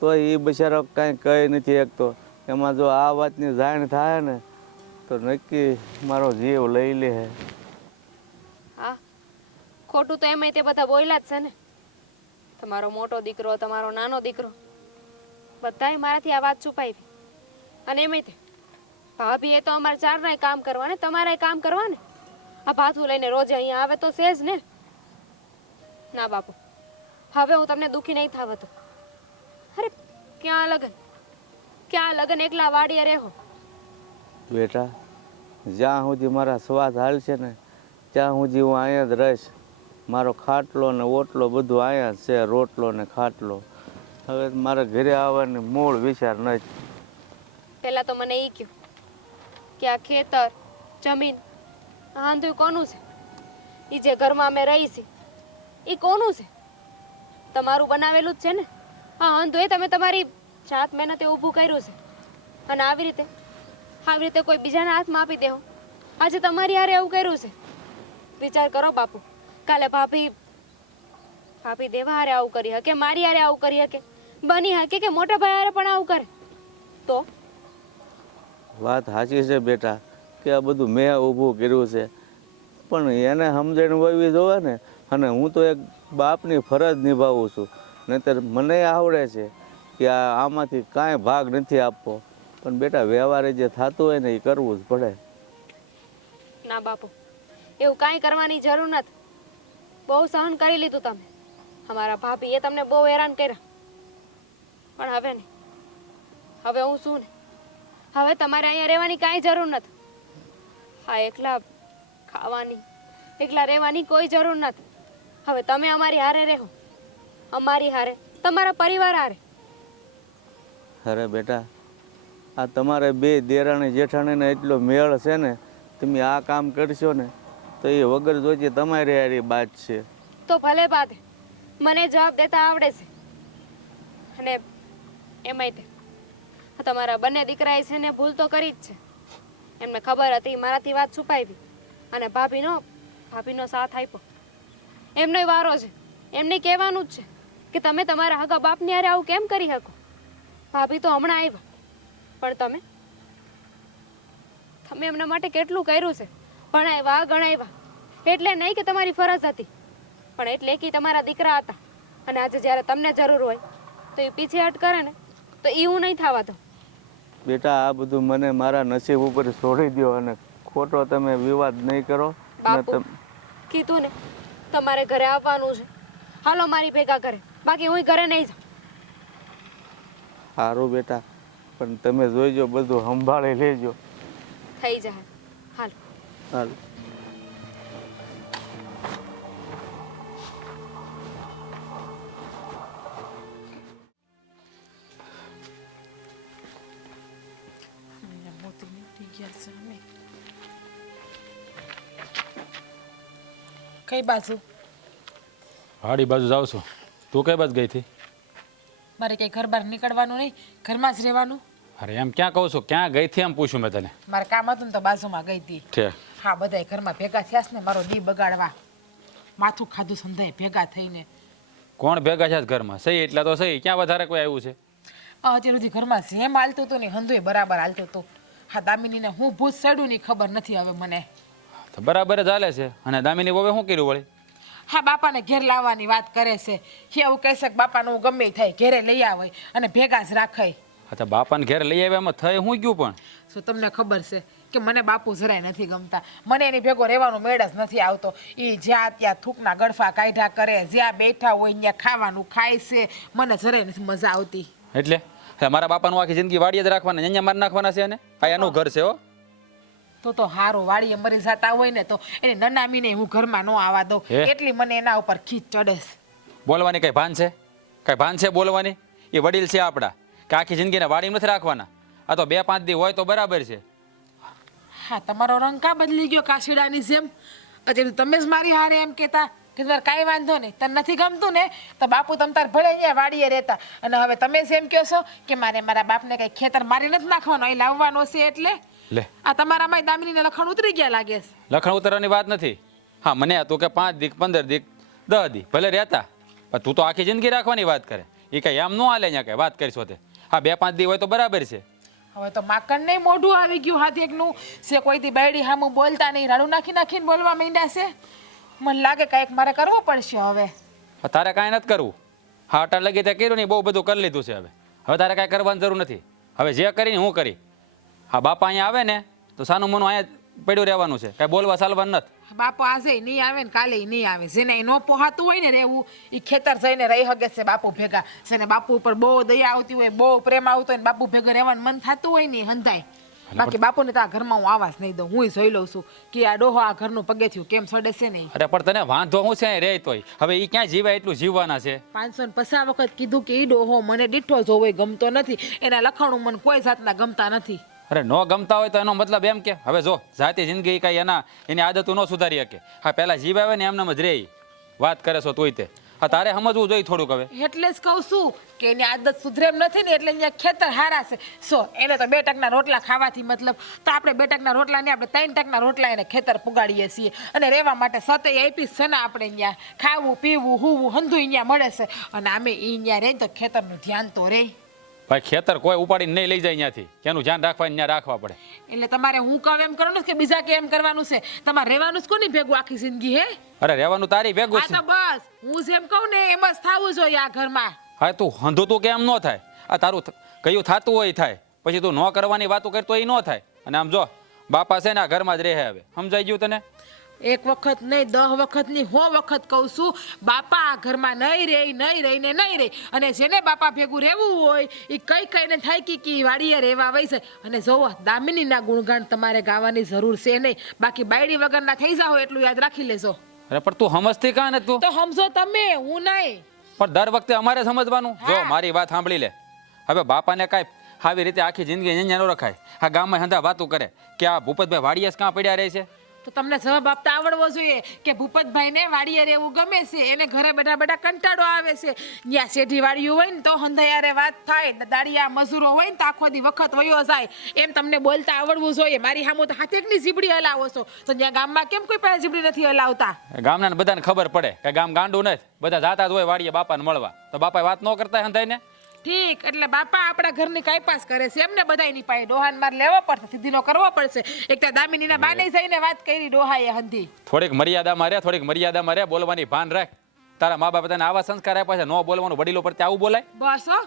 તો એ બિચારો કાંઈ કહી નથી શકતો. એમાં જો આ વાતની જાણ થાય ને તો નક્કી મારો જીવ લઈ લે. હા, ખોટું તો એમાંય તે બધા બોલ્યા જ છે ને. તમારો મોટો દીકરો, તમારો નાનો દીકરો, બધાએ મારાથી આ વાત છુપાવી. અને એમાંય તે ભાભી એ તો અમારે ચારનાય કામ કરવા ને તમારાય કામ કરવા ને. આ ભાથું લઈને રોજે અહીંયા આવે તો છે જ ને. ના બાપુ, હવે હું તમને દુઃખી નહીં થવા દઉં. અરે ક્યાં લગન એકલા વાડીએ રહેવો? બેટા, જ્યાં સુધી મારા સ્વાદ હાલશે ને ત્યાં સુધી હું અહીંયા જ રહીશ. મારો ખાટલો ને ઓટલો બધું અહીંયા જ છે, રોટલો ને ખાટલો. હવે મારા ઘરે આવવાની મૂળ વિચાર નથી. પહેલા તો મને એ કહ્યું કે આ ખેતર, જમીન, આ આંધું કોનું છે? એ જે ઘરમાં અમે રહી છીએ એ કોનું છે? તમારું બનાવેલું જ છે ને. હા, આંધું એ તમે તમારી જાત મહેનતે ઊભું કર્યું છે, અને આવી રીતે કોઈ બીજાના હાથમાં આપી દેવો. આજે તમારી હારે એવું કર્યું છે. વિચાર કરો બાપુ, કાલે ભાભી દેવા હારે આવું કરી શકે, મારી હારે આવું કરી શકે, બની શકે કે મોટા ભાઈ હારે પણ આવું કરે તો? વાત સાચી છે બેટા કે આ બધું મેં ઊભું કર્યું છે, પણ એને સમજણ વળવી જોવે ને. અને હું તો એક બાપની ફરજ નિભાવું છું. નહીંતર મને આવડે છે કે આમાંથી કાંઈ ભાગ નથી આપવો, પણ બેટા વ્યવહારે જે થતું હોય ને એ કરવું જ પડે. ના બાપુ, એવું કાંઈ કરવાની જરૂર નથી. બહુ સહન કરી લીધું તમે. અમારા ભાભી એ તમને બહુ હેરાન કર્યા, પણ હવે નહીં. હવે હું શું ને, હવે તમારે અહીંયા રહેવાની કાંઈ જરૂર નથી. હા, એકલા ખાવાની, એકલા રહેવાની કોઈ જરૂર નથી. હવે તમે અમારી હારે રહો, અમારી હારે, તમારા પરિવાર હારે. અરે બેટા, આ તમારે બે દેરાણી જેઠાણીને એટલો મેળ છે ને, તમે આ કામ કરશો ને તો એ વગર જોઈતી તમારી હારી બાત છે. તો ભલે બાદ, મને જવાબ દેતા આવડે છે. અને એમાંય તે તમારા બંને દીકરાએ છે ને ભૂલ તો કરી જ છે. એમને ખબર હતી મારાથી વાત છુપાવી, અને ભાભીનો સાથ આપ્યો. એમનો વારો છે, એમને કહેવાનું જ છે કે તમે તમારા હગા બાપની હારે આવું કેમ કરી શકો? ભાભી તો હમણાં આવ્યા, પણ તમે એમના માટે કેટલું કર્યું છે. ભણાવ્યા, ગણાવ્યા. એટલે નહીં કે તમારી ફરજ હતી, પણ એટલે કે તમારા દીકરા હતા. અને આજે જ્યારે તમને જરૂર હોય તો એ પીછેહટ કરે ને તો એ હું નહીં થવા દઉં. બેટા, આ બધું મને મારા નસીબ ઉપર છોડી દો અને ખોટો તમે વિવાદ નહીં કરો. બાપુ, કીધું ને તમારે ઘરે આવવાનું છે. હાલો મારી ભેગા ઘરે, બાકી હું ઘરે નહીં જાઉં. સારું બેટા, પણ તમે જોઈજો, બધું સંભાળી લેજો. થઈ જાય. હાલો. હાલ. કઈ બાજુ? વાડી બાજુ જાઉં છું. તું કઈ બાજુ ગઈ હતી? મારે કઈ ઘર બહાર નીકળવાનું નહીં, ઘરમાં જ રહેવાનું. અરે એમ ક્યાં કહું છું, ક્યાં ગઈ હતી એમ પૂછ્યું મેં તને. મારે કામ હતું ને તો બાજુમાં ગઈ હતી. ઠે હા, બધાય ઘરમાં ભેગા થયા છે ને મારો દી બગાડવા. માથું ખાધું સંધાય ભેગા થઈને. કોણ ભેગા છે ઘરમાં? સહી એટલા તો સહી, ક્યાં વધારે કોઈ આવ્યું છે? અત્યાર સુધી ઘરમાં જેમ હાલતું હતું ને હંધુય બરાબર હાલતું હતું. હા, દામિનીને હું ભૂત ચડ્યું ની ખબર નથી હવે મને. તો બરાબર જ હાલે છે. અને દામિની બહુ શું કર્યું વળી? હા બાપાને ઘેર લાવવાની વાત કરે છે એવું કહેશે કે બાપાનું ગમે ઈ થાય ઘેરે લઈ આવે અને ભેગા જ રાખાય. અચ્છા બાપાને ઘેર લઈ આવ્યામાં થઈ હું ગયું પણ શું તમને ખબર છે કે મને બાપુ જરાય નથી ગમતા. મને એની ભેગો રહેવાનો મેળ જ નથી આવતો. એ જ્યાં ત્યાં થૂકના ગળફા કાઢ્યા કરે, જ્યાં બેઠા હોય ત્યાં ખાવાનું ખાય છે. મને જરાય નથી મજા આવતી. એટલે હવે મારા બાપાનું આખી જિંદગી વાડીએ જ રાખવાના, અહીંયા મારી નાખવાના છે ને? આ એનું ઘર છે હો. તો હારું વાડીએ મરી જતા હોય ને તો એની નનામીને હું ઘરમાં ન આવવા દઉં. હે? એટલી મને એના ઉપર ખીચ ચડે છે. બોલવાની કઈ ભાન છે? કઈ ભાન છે બોલવાની? એ વડીલ છે આપણા કે આખી જિંદગીને વાડીમાં નથી રાખવાના? આ તો 2-5 દી હોય તો બરાબર છે. હા તમારો રંગ કા બદલી ગયો કાશીડાની જેમ? હજી તમે જ મારી હારે એમ કહેતા કે તમારે કાંઈ વાંધો નહીં, તને નથી ગમતું ને તો બાપુ તમ તાર ભલે અહીંયા વાડીએ રહેતા. અને હવે તમે જ એમ કહો છો કે મારા બાપને કંઈ ખેતર મારી નથી નાખવાનો, એ લાવવાનો છે. એટલે લે આ તમારામાં દામિનીને લખણ ઉતરી ગયા લાગે છે. લખણ ઉતરવાની વાત નથી. હા મને હતું કે 5 દી 15 દી 10 દી ભલે રહેતા, પણ તું તો આખી જિંદગી રાખવાની વાત કરે. એ કઈ આમ ન હાલે અહીંયા કઈ વાત કરીશો તે. હા 2-5 દી હોય તો બરાબર છે. હવે તો માકણ નહીં મોઢું આવી ગયું હાથ એકનું છે. કોઈથી બેડી હામું બોલતા નહીં, રાડું નાખીને બોલવા માંડ્યા છે. મને લાગે કંઈક મારે કરવું પડશે હવે. તારે કાંઈ નથી કરવું. હા અટાર લગી તે કર્યું નહીં, બહુ બધું કરી લીધું છે. હવે તારે કાંઈ કરવાની જરૂર નથી. હવે જે કરીને હું કરી. હા બાપા અહીંયા આવે ને તો સાનું મનું અહીંયા પડ્યું રહેવાનું છે, કાંઈ બોલવા ચાલવાનું નથી. બાપુ આજે નહીં આવે ને કાલે નહીં આવે. જેને ન પોહાતું હોય ને રહેવું એ ખેતર જઈને રહી શકે છે બાપુ ભેગા. જેને બાપુ ઉપર બહુ દયા આવતી હોય, બહુ પ્રેમ આવતો હોય ને બાપુ ભેગા રહેવાનું મન થતું હોય ને હંધાય. બાકી બાપુને તો આ ઘરમાં હું આવાજ નહીં દઉં. હું જોઈ લઉં છું કે આ ડોહો આ ઘરનું પગેથિયું કેમ છોડે છે નહીં. અરે પણ તને વાંધો હું છે રહે તોય હવે એ ક્યાં જીવાય એટલું જીવવાના છે. 550 વખત કીધું કે ઈ ડોહો મને દીઠો જોવો ગમતો નથી, એના લખાણું મને કોઈ જાતના ગમતા નથી. અરે ન ગમતા હોય તો એનો મતલબ એમ કે હવે જો જાતિ જિંદગી કાંઈ એની આદતો ન સુધારી શકે. હા પહેલા જીવ આવે ને એમને જ રે વાત કરે છો તોય તે. હા તારે સમજવું જોઈએ થોડુંક હવે. એટલે જ કહું છું કે એની આદત સુધરે એમ નથી ને એટલે અહીંયા ખેતર હારા છે. એને તો 2 ટકના રોટલા ખાવાથી મતલબ, તો આપણે 2 ટકના રોટલા નહીં, આપણે 3 ટકના રોટલા એને ખેતર પુગાડીએ છીએ. અને રહેવા માટે સતે આપી છે ને આપણે અહીંયા ખાવું પીવું હુવું હંધું અહીંયા મળે છે. અને અમે અહીંયા રહે તો ખેતરનું ધ્યાન તો રહે. ભાઈ ખેતર કોઈ ઉપાડીને નહીં લઈ જાય ત્યાંથી, એનું ધ્યાન રાખવા ત્યાં રાખવા પડે. એટલે તમારે હું કહું એમ કરવાનું કે બીજા કે એમ કરવાનું છે? તમારે રહેવાનું જ કોની ભેગું આખી જિંદગી? હે અરે રહેવાનું તારી ભેગું આ છે. તો બસ હું જેમ કહું ને એમ જ થવું જોઈએ આ ઘરમાં. હા તું હંધું તું કેમ ન થાય? આ તારું કયું થતું હોય થાય, પછી તું ન કરવાની વાતો કરતો એ ન થાય. અને આમ જો બાપા છે ને આ ઘરમાં જ રહે. હવે સમજાઈ ગયું તને? એક વખત નહીં 10 વખત નહીં 100 વખત કહું છું બાપા આ ઘરમાં નહીં રહી. અને જેને બાપા ભેગું રહેવું હોય એ કઈને થાય કે વાડીએ રહેવા આવે છે. અને જોવો દામિનીના ગુણગાન તમારે ગાવાની જરૂર છે નહીં, બાકી બાયડી વગરના થઈ જાઓ એટલું યાદ રાખી લેજો. અરે પણ તું સમજતી કાં ને તું? તો સમજો તમે, હું નહીં. પણ દર વખતે અમારે સમજવાનું. જો મારી વાત સાંભળી લે. હવે બાપાને કાંઈ આવી રીતે આખી જિંદગી અહીંયા ન રખાય. આ ગામમાં હંધા વાતું કરે કે આ ભૂપતભાઈ વાડીએ જ કાં પડ્યા રહે છે. તો તમને જવાબ આપતા આવડવો જોઈએ કે ભૂપતભાઈને વાડીએ રહેવું ગમે છે, એને ઘરે બેઠા કંટાળો આવે છે. ત્યાં શેઠી વાડીઓ હોય ને તો હંધાયારે વાત થાય, દાડિયા મજૂરો હોય ને તો આખો દી વખત વયો જાય. એમ તમને બોલતા આવડવું જોઈએ. મારી સામું તો હાથેકની જીબડી હલાવો છો તો ત્યાં ગામમાં કેમ કોઈ પાસે જીબડી નથી હલાવતા? ગામના બધાને ખબર પડે કે ગામ ગાંડું નથી, બધા જાતા જ હોય વાડીએ બાપાને મળવા. તો બાપા વાત ન કરતા હંધાઈને. ઠીક, એટલે બાપા આપણા ઘરની કાયપાસ કરે છે એમને બધાયની પાસે ડોહાન માર લેવો પડશે, સીધીનો કરવો પડશે. એક તો દામિનીના બાને જઈને વાત કરી ડોહાએ હંધી. થોડીક મર્યાદામાં રહે, બોલવાની ભાન રાખ. તારા મા બાપ તને આવા સંસ્કાર આપ્યા છે, ન બોલવાનું, વડીલો પરથી આવું બોલાય? બસ હો,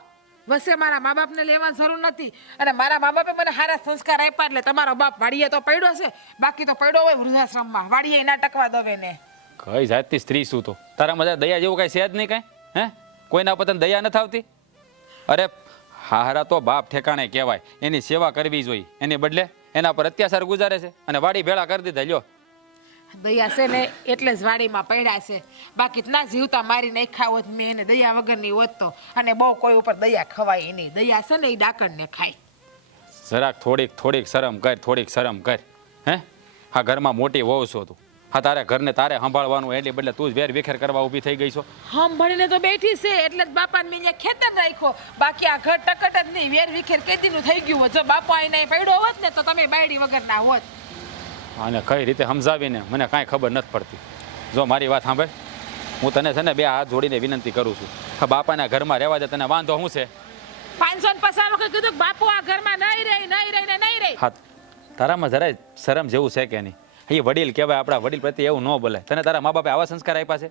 વસે મારા મા બાપને લેવાની જરૂર નથી. અને મારા મા બાપે મને સારા સંસ્કાર આપ્યા એટલે તમારો બાપ વાડીએ તો પડ્યો છે, બાકી તો પડ્યો હોય વૃદ્ધાશ્રમમાં. વાડીએ ના ટકવા દવે ને. કઈ જાતની સ્ત્રી શું તો તારા મજા દયા જેવું કઈ છે જ નહીં કઈ? હે કોઈના પર તને દયા નથી આવતી? અરે હારા તો બાપ ઠેકાણે કહેવાય, એની સેવા કરવી જોઈએ. એની બદલે એના પર અત્યાચાર ગુજારે છે અને વાડી ભેળા કરી દીધા. લ્યો દયા છે ને એટલે જ વાડીમાં પડ્યા છે, બાકી ના જીવતા મારી નાખ્યા હોત મેં એને દયા વગરની હોત તો. અને બહુ કોઈ ઉપર દયા ખવાય નહીં. દયા છે ને એ ડાકણને ખાય. જરાક થોડીક શરમ કર. હે હા ઘરમાં મોટી વહુ છો તું. હા તારે ઘરને તારે સંભાળવાનું, એટલે બદલે તું જ વેર વિખેર કરવા ઊભી થઈ ગઈ છો. ભણીને તો બેઠી છે એટલે જ બાપાને મેં અહીંયા ખેતર રાખ્યો, બાકી આ ઘર ટકટ જ નહીં. વેર વિખેર કેદીનું થઈ ગયું હોત. જો બાપા એને પડ્યો હોત ને તો તમે બાયડી વગરના હોત. અને કઈ રીતે સમજાવીને મને કાંઈ ખબર નથી પડતી. જો મારી વાત સાંભળ, હું તને છે ને 2 હાથ જોડીને વિનંતી કરું છું. હા બાપાના ઘરમાં રહેવા દે, તને વાંધો શું છે? 550 વખત કીધું કે બાપુ આ ઘરમાં નહીં રહી. હા તારામાં જરાય શરમ જેવું છે કે નહીં? એ વડીલ કહેવાય, આપણા વડીલ પ્રત્યે એવું ન બોલે. તને તારા મા બાપે આવા સંસ્કાર આપ્યા છે?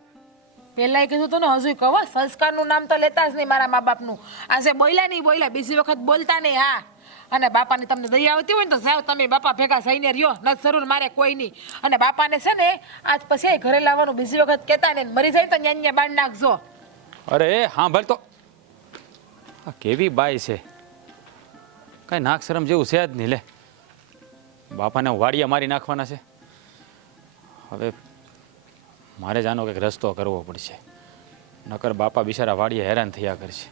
પહેલાંય કીધું તું ને હજુ કહો સંસ્કારનું નામ તો લેતા જ નહીં મારા મા બાપનું. આજે બોલ્યા નહીં બોલ્યા, બીજી વખત બોલતા નહીં. હા, અને બાપાની તમને દયા આવતી હોય ને તો જાઓ તમે બાપા ભેગા થઈને રહ્યો, ન જરૂર મારે કોઈ નહીં. અને બાપાને છે ને આજ પછી ઘરે લાવવાનું બીજી વખત કહેતા ને, મરી જાય તો ન્યા બાંધ નાખજો. અરે હા ભલે તો આ કેવી બાઈ છે, કાંઈ નાક શરમ જેવું છે જ નહીં. લે બાપાને વાડિયા મારી નાખવાના છે. હવે મારે જ આનો કંઈક રસ્તો કરવો પડશે, નકર બાપા બિચારા વાડિયા હેરાન થયા કરશે.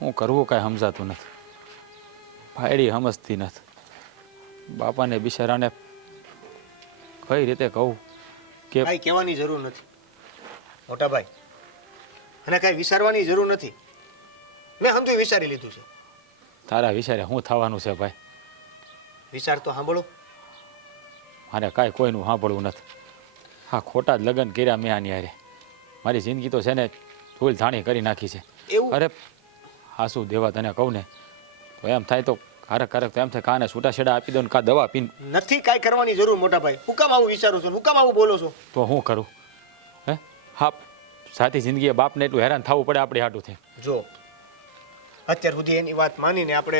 હું કરવું કાંઈ સમજાતું નથી, ભાઈડી સમજતી નથી. બાપાને બિચારાને કઈ રીતે કહું કે કાંઈ કહેવાની જરૂર નથી મોટા ભાઈ, અને કાંઈ વિચારવાની જરૂર નથી. મેં સમજુ વિચારી લીધું છે. તારા વિચારે શું થવાનું છે ભાઈ? વિચાર તો સાંભળો. મારે કાંઈ કોઈનું સાંભળવું નથી. હા, ખોટા જ લગ્ન કર્યા મેં આની હારે. મારી જિંદગી તો છે ને ધૂળ ધાણી કરી નાખી છે. એવું? અરે હા, શું દેવા તને કહું ને તો એમ થાય તો કારક તો એમ થાય કાને છૂટા છેડા આપી દો ને કા દવા પીને. નથી કાંઈ કરવાની જરૂર મોટા ભાઈ. હું કામ આવું વિચારો છો, હું કામ આવું બોલો છો? તો હું કરું? હે હા, સાથી જિંદગીએ બાપને એટલું હેરાન થવું પડે આપણી હાટું થઈ. જો અત્યાર સુધી એની વાત માનીને આપણે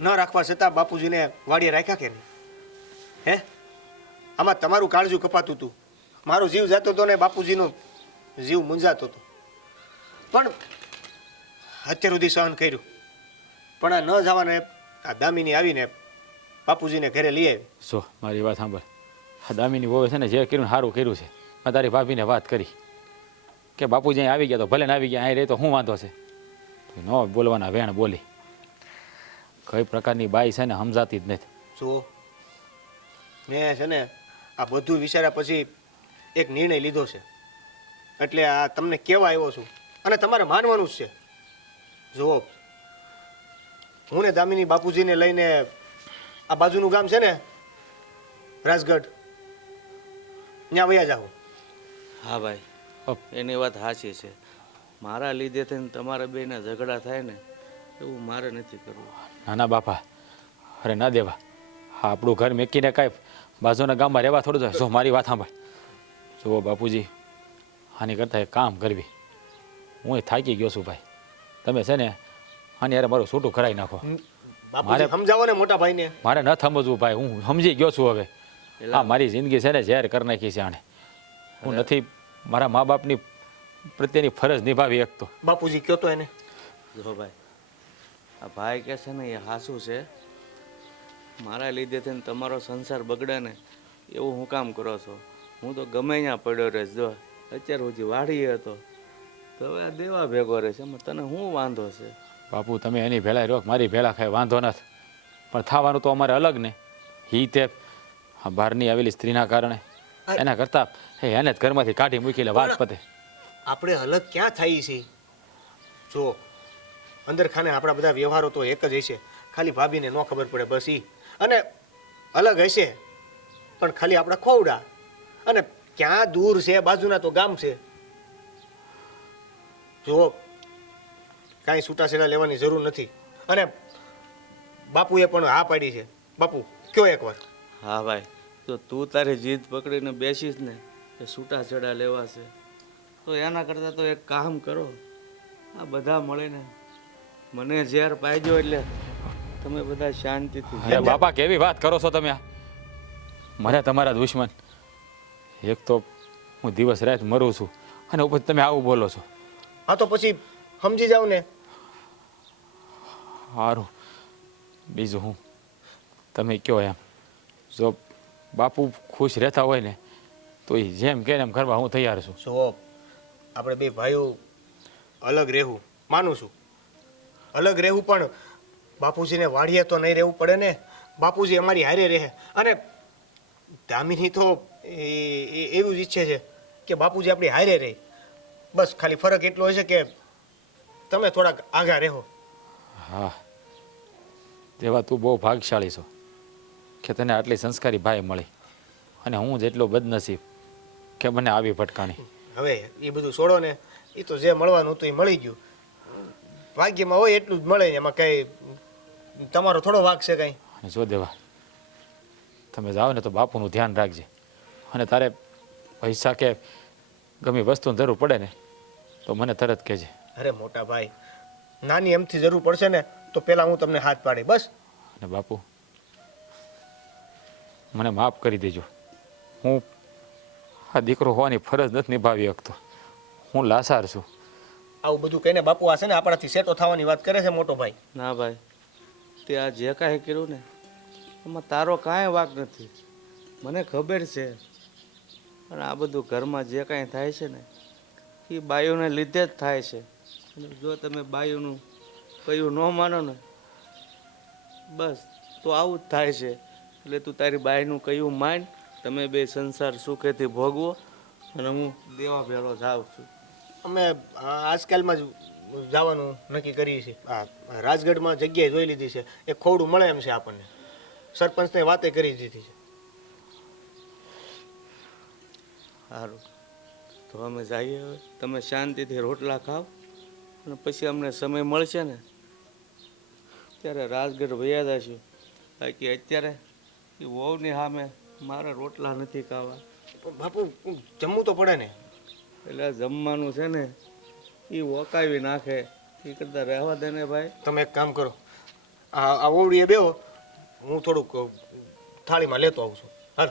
ન રાખવા છતાં બાપુજીને વાડીએ રાખ્યા કે નહીં? હે, આમાં તમારું કાળજું કપાતું હતું, મારો જીવ જતો હતો ને બાપુજીનો જીવ મૂંઝાતો હતો. પણ અત્યાર સુધી સહન કર્યું. પણ આ ન જવાને આ દામિની આવીને બાપુજીને ઘરે લઈ આવી. જો મારી વાત સાંભળ, આ દામિની વહુએ છે ને જે કર્યું સારું કર્યું છે. મેં તારી ભાભીને વાત કરી કે બાપુજી અહીં આવી ગયા તો ભલે ને આવી ગયા, અહીં રહે તો શું વાંધો છે? ન બોલવાના વેણ બોલી. કઈ પ્રકારની બાઈ છે ને સમજાતી જ નથી. જો મેં છે ને આ બધું વિચાર્યા પછી એક નિર્ણય લીધો છે, એટલે આ તમને કહેવા આવ્યો છું અને તમારે માનવાનું જ છે. જુઓ, હું ને દામિની બાપુજીને લઈને આ બાજુનું ગામ છે ને રાજગઢ, ત્યાં વયા જાઓ. હા ભાઈ, એની વાત સાચી છે. મારા લીધે થઈને તમારા બેના ઝઘડા થાય ને એવું મારે નથી કરવું. નાના બાપા, અરે ના દેવા. હા, આપણું ઘર મેકીને કાંઈ બાજુના ગામમાં રહેવા થોડું જાય. જો મારી વાત સાંભળ. જુઓ બાપુજી, આની કરતાં એક કામ કરવી. હું થાકી ગયો છું ભાઈ. તમે છે ને આની યાર મારું છૂટું કરાવી નાખો. બાપુજી સમજાવો ને મોટા ભાઈને. મારે ન સમજવું ભાઈ, હું સમજી ગયો છું હવે. હા, મારી જિંદગી છે ને ઝેર કરી નાખી છે આણે. હું નથી મારા મા બાપની પ્રત્યેની ફરજ નિભાવી શકતો. બાપુજી કયો તો એને. જો ભાઈ, આ ભાઈ કહે છે ને એ હાસું છે. મારા લીધે થઈને તમારો સંસાર બગડે ને એવું હું કામ કરો છો? હું તો ગમે ત્યાં પડ્યો રહીશ. જો અત્યાર સુધી વાડીએ હતો તો હવે આ દેવા ભેગો રહેશે, એમાં તને શું વાંધો છે? બાપુ તમે એની ભેળા રોક, મારી ભેળા ખાય વાંધો નથી, પણ થવાનું તો અમારે અલગ ને. હી તે આ બહારની આવેલી સ્ત્રીના કારણે. એના કરતાં એને જ ઘરમાંથી કાઢી મૂકી લે, વાત પતે. આપણે અલગ ક્યાં થઈ છીએ? જો અંદર ખાને આપણા બધા વ્યવહારો તો એક જ હશે, ખાલી ભાભીને ન ખબર પડે બસ. ઈ અને અલગ હશે પણ ખાલી આપણા ખોવડા. અને ક્યાં દૂર છે, બાજુના તો ગામ છે. જો કાંઈ છૂટાછેડા લેવાની જરૂર નથી. અને બાપુએ પણ હા પાડી છે. બાપુ કયો એકવાર. હા ભાઈ, જો તું તારી જીદ પકડીને બેસીશ ને એ છૂટાછેડા લેવાશે તો એના કરતાં તો એક કામ કરો, આ બધા મળીને મને ઝેર પાઈજો એટલે તમે બધા શાંતિથી. અરે બાપા, કેવી વાત કરો છો તમે? મને તમારા દુશ્મન. એક તો હું દિવસ રાત મરું છું અને ઉપર તમે આવું બોલો છો. હા તો પછી સમજી જાવ ને. સારું, બીજું હું તમે કયો એમ. જો બાપુ ખુશ રહેતા હોય ને તો એ જેમ કે એમ કરવા હું તૈયાર છું. જો આપણે બે ભાઈઓ અલગ રહેવું માનું છું, અલગ રહેવું, પણ બાપુજીને વાડીએ તો નહીં રહેવું પડે ને. બાપુજી અમારી હારે રહે. અને દામિની તો એવું જ ઈચ્છે છે કે બાપુજી આપણી હારે રહે. બસ ખાલી ફરક એટલો હશે કે તમે થોડાક આગા રહો. હા, જેવા તું બહુ ભાગશાળી છો કે તને આટલી સંસ્કારી ભાઈ મળી, અને હું જેટલો બદનસીબ કે મને આવી ભટકાણી. હવે એ બધું છોડો ને, એ તો જે મળવાનું હતું એ મળી ગયું. ભાગ્યમાં હોય એટલું જ મળે ને, એમાં કઈ તમારો થોડો વાક છે કાંઈ? અને જો દેવા, તમે જાઓ ને તો બાપુનું ધ્યાન રાખજે. અને તારે પૈસા કે ગમે વસ્તુની જરૂર પડે ને તો મને તરત કહેજે. અરે મોટા ભાઈ, નાની એમથી જરૂર પડશે ને તો પહેલાં હું તમને હાથ પાડી બસ. અને બાપુ, મને માફ કરી દેજો. હું આ દીકરો હોવાની ફરજ નથી નિભાવી શકતો. હું લાસાર છું. આવું બધું કહીને બાપુ આ છે ને આપણાથી સેટો થવાની વાત કરે છે મોટો ભાઈ. ના ભાઈ, તે આ જે કાંઈ કર્યું ને એમાં તારો કાંઈ વાંક નથી. મને ખબર છે. અને આ બધું ઘરમાં જે કાંઈ થાય છે ને એ બાયુને લીધે જ થાય છે. અને જો તમે બાયુનું કયું ન માનો ને બસ તો આવું જ થાય છે. એટલે તું તારી બાઈનું કયું માન, તમે બે સંસાર સુખેથી ભોગવો. અને હું દેવા ભેળો જાઉં છું. અમે આજકાલમાં જ જવાનું નક્કી કરીએ છીએ. આ રાજગઢમાં જગ્યાએ જોઈ લીધી છે, એક ખોડું મળે એમ છે આપણને. સરપંચને વાતે કરી દીધી છે. સારું, તો અમે જઈએ હવે. તમે શાંતિથી રોટલા ખાઓ અને પછી અમને સમય મળશે ને ત્યારે રાજગઢ વયા જશું. બાકી અત્યારે એ વહુની સામે મારે રોટલા નથી ખાવા. પણ બાપુ જમવું તો પડે ને. એટલે જમવાનું છે ને એ વકાવી નાખે. એ કરતાં રહેવા દે ને ભાઈ. તમે એક કામ કરો, આ ઓવડીએ બેહો, હું થોડુંક થાળીમાં લેતો આવું છું. હાલ.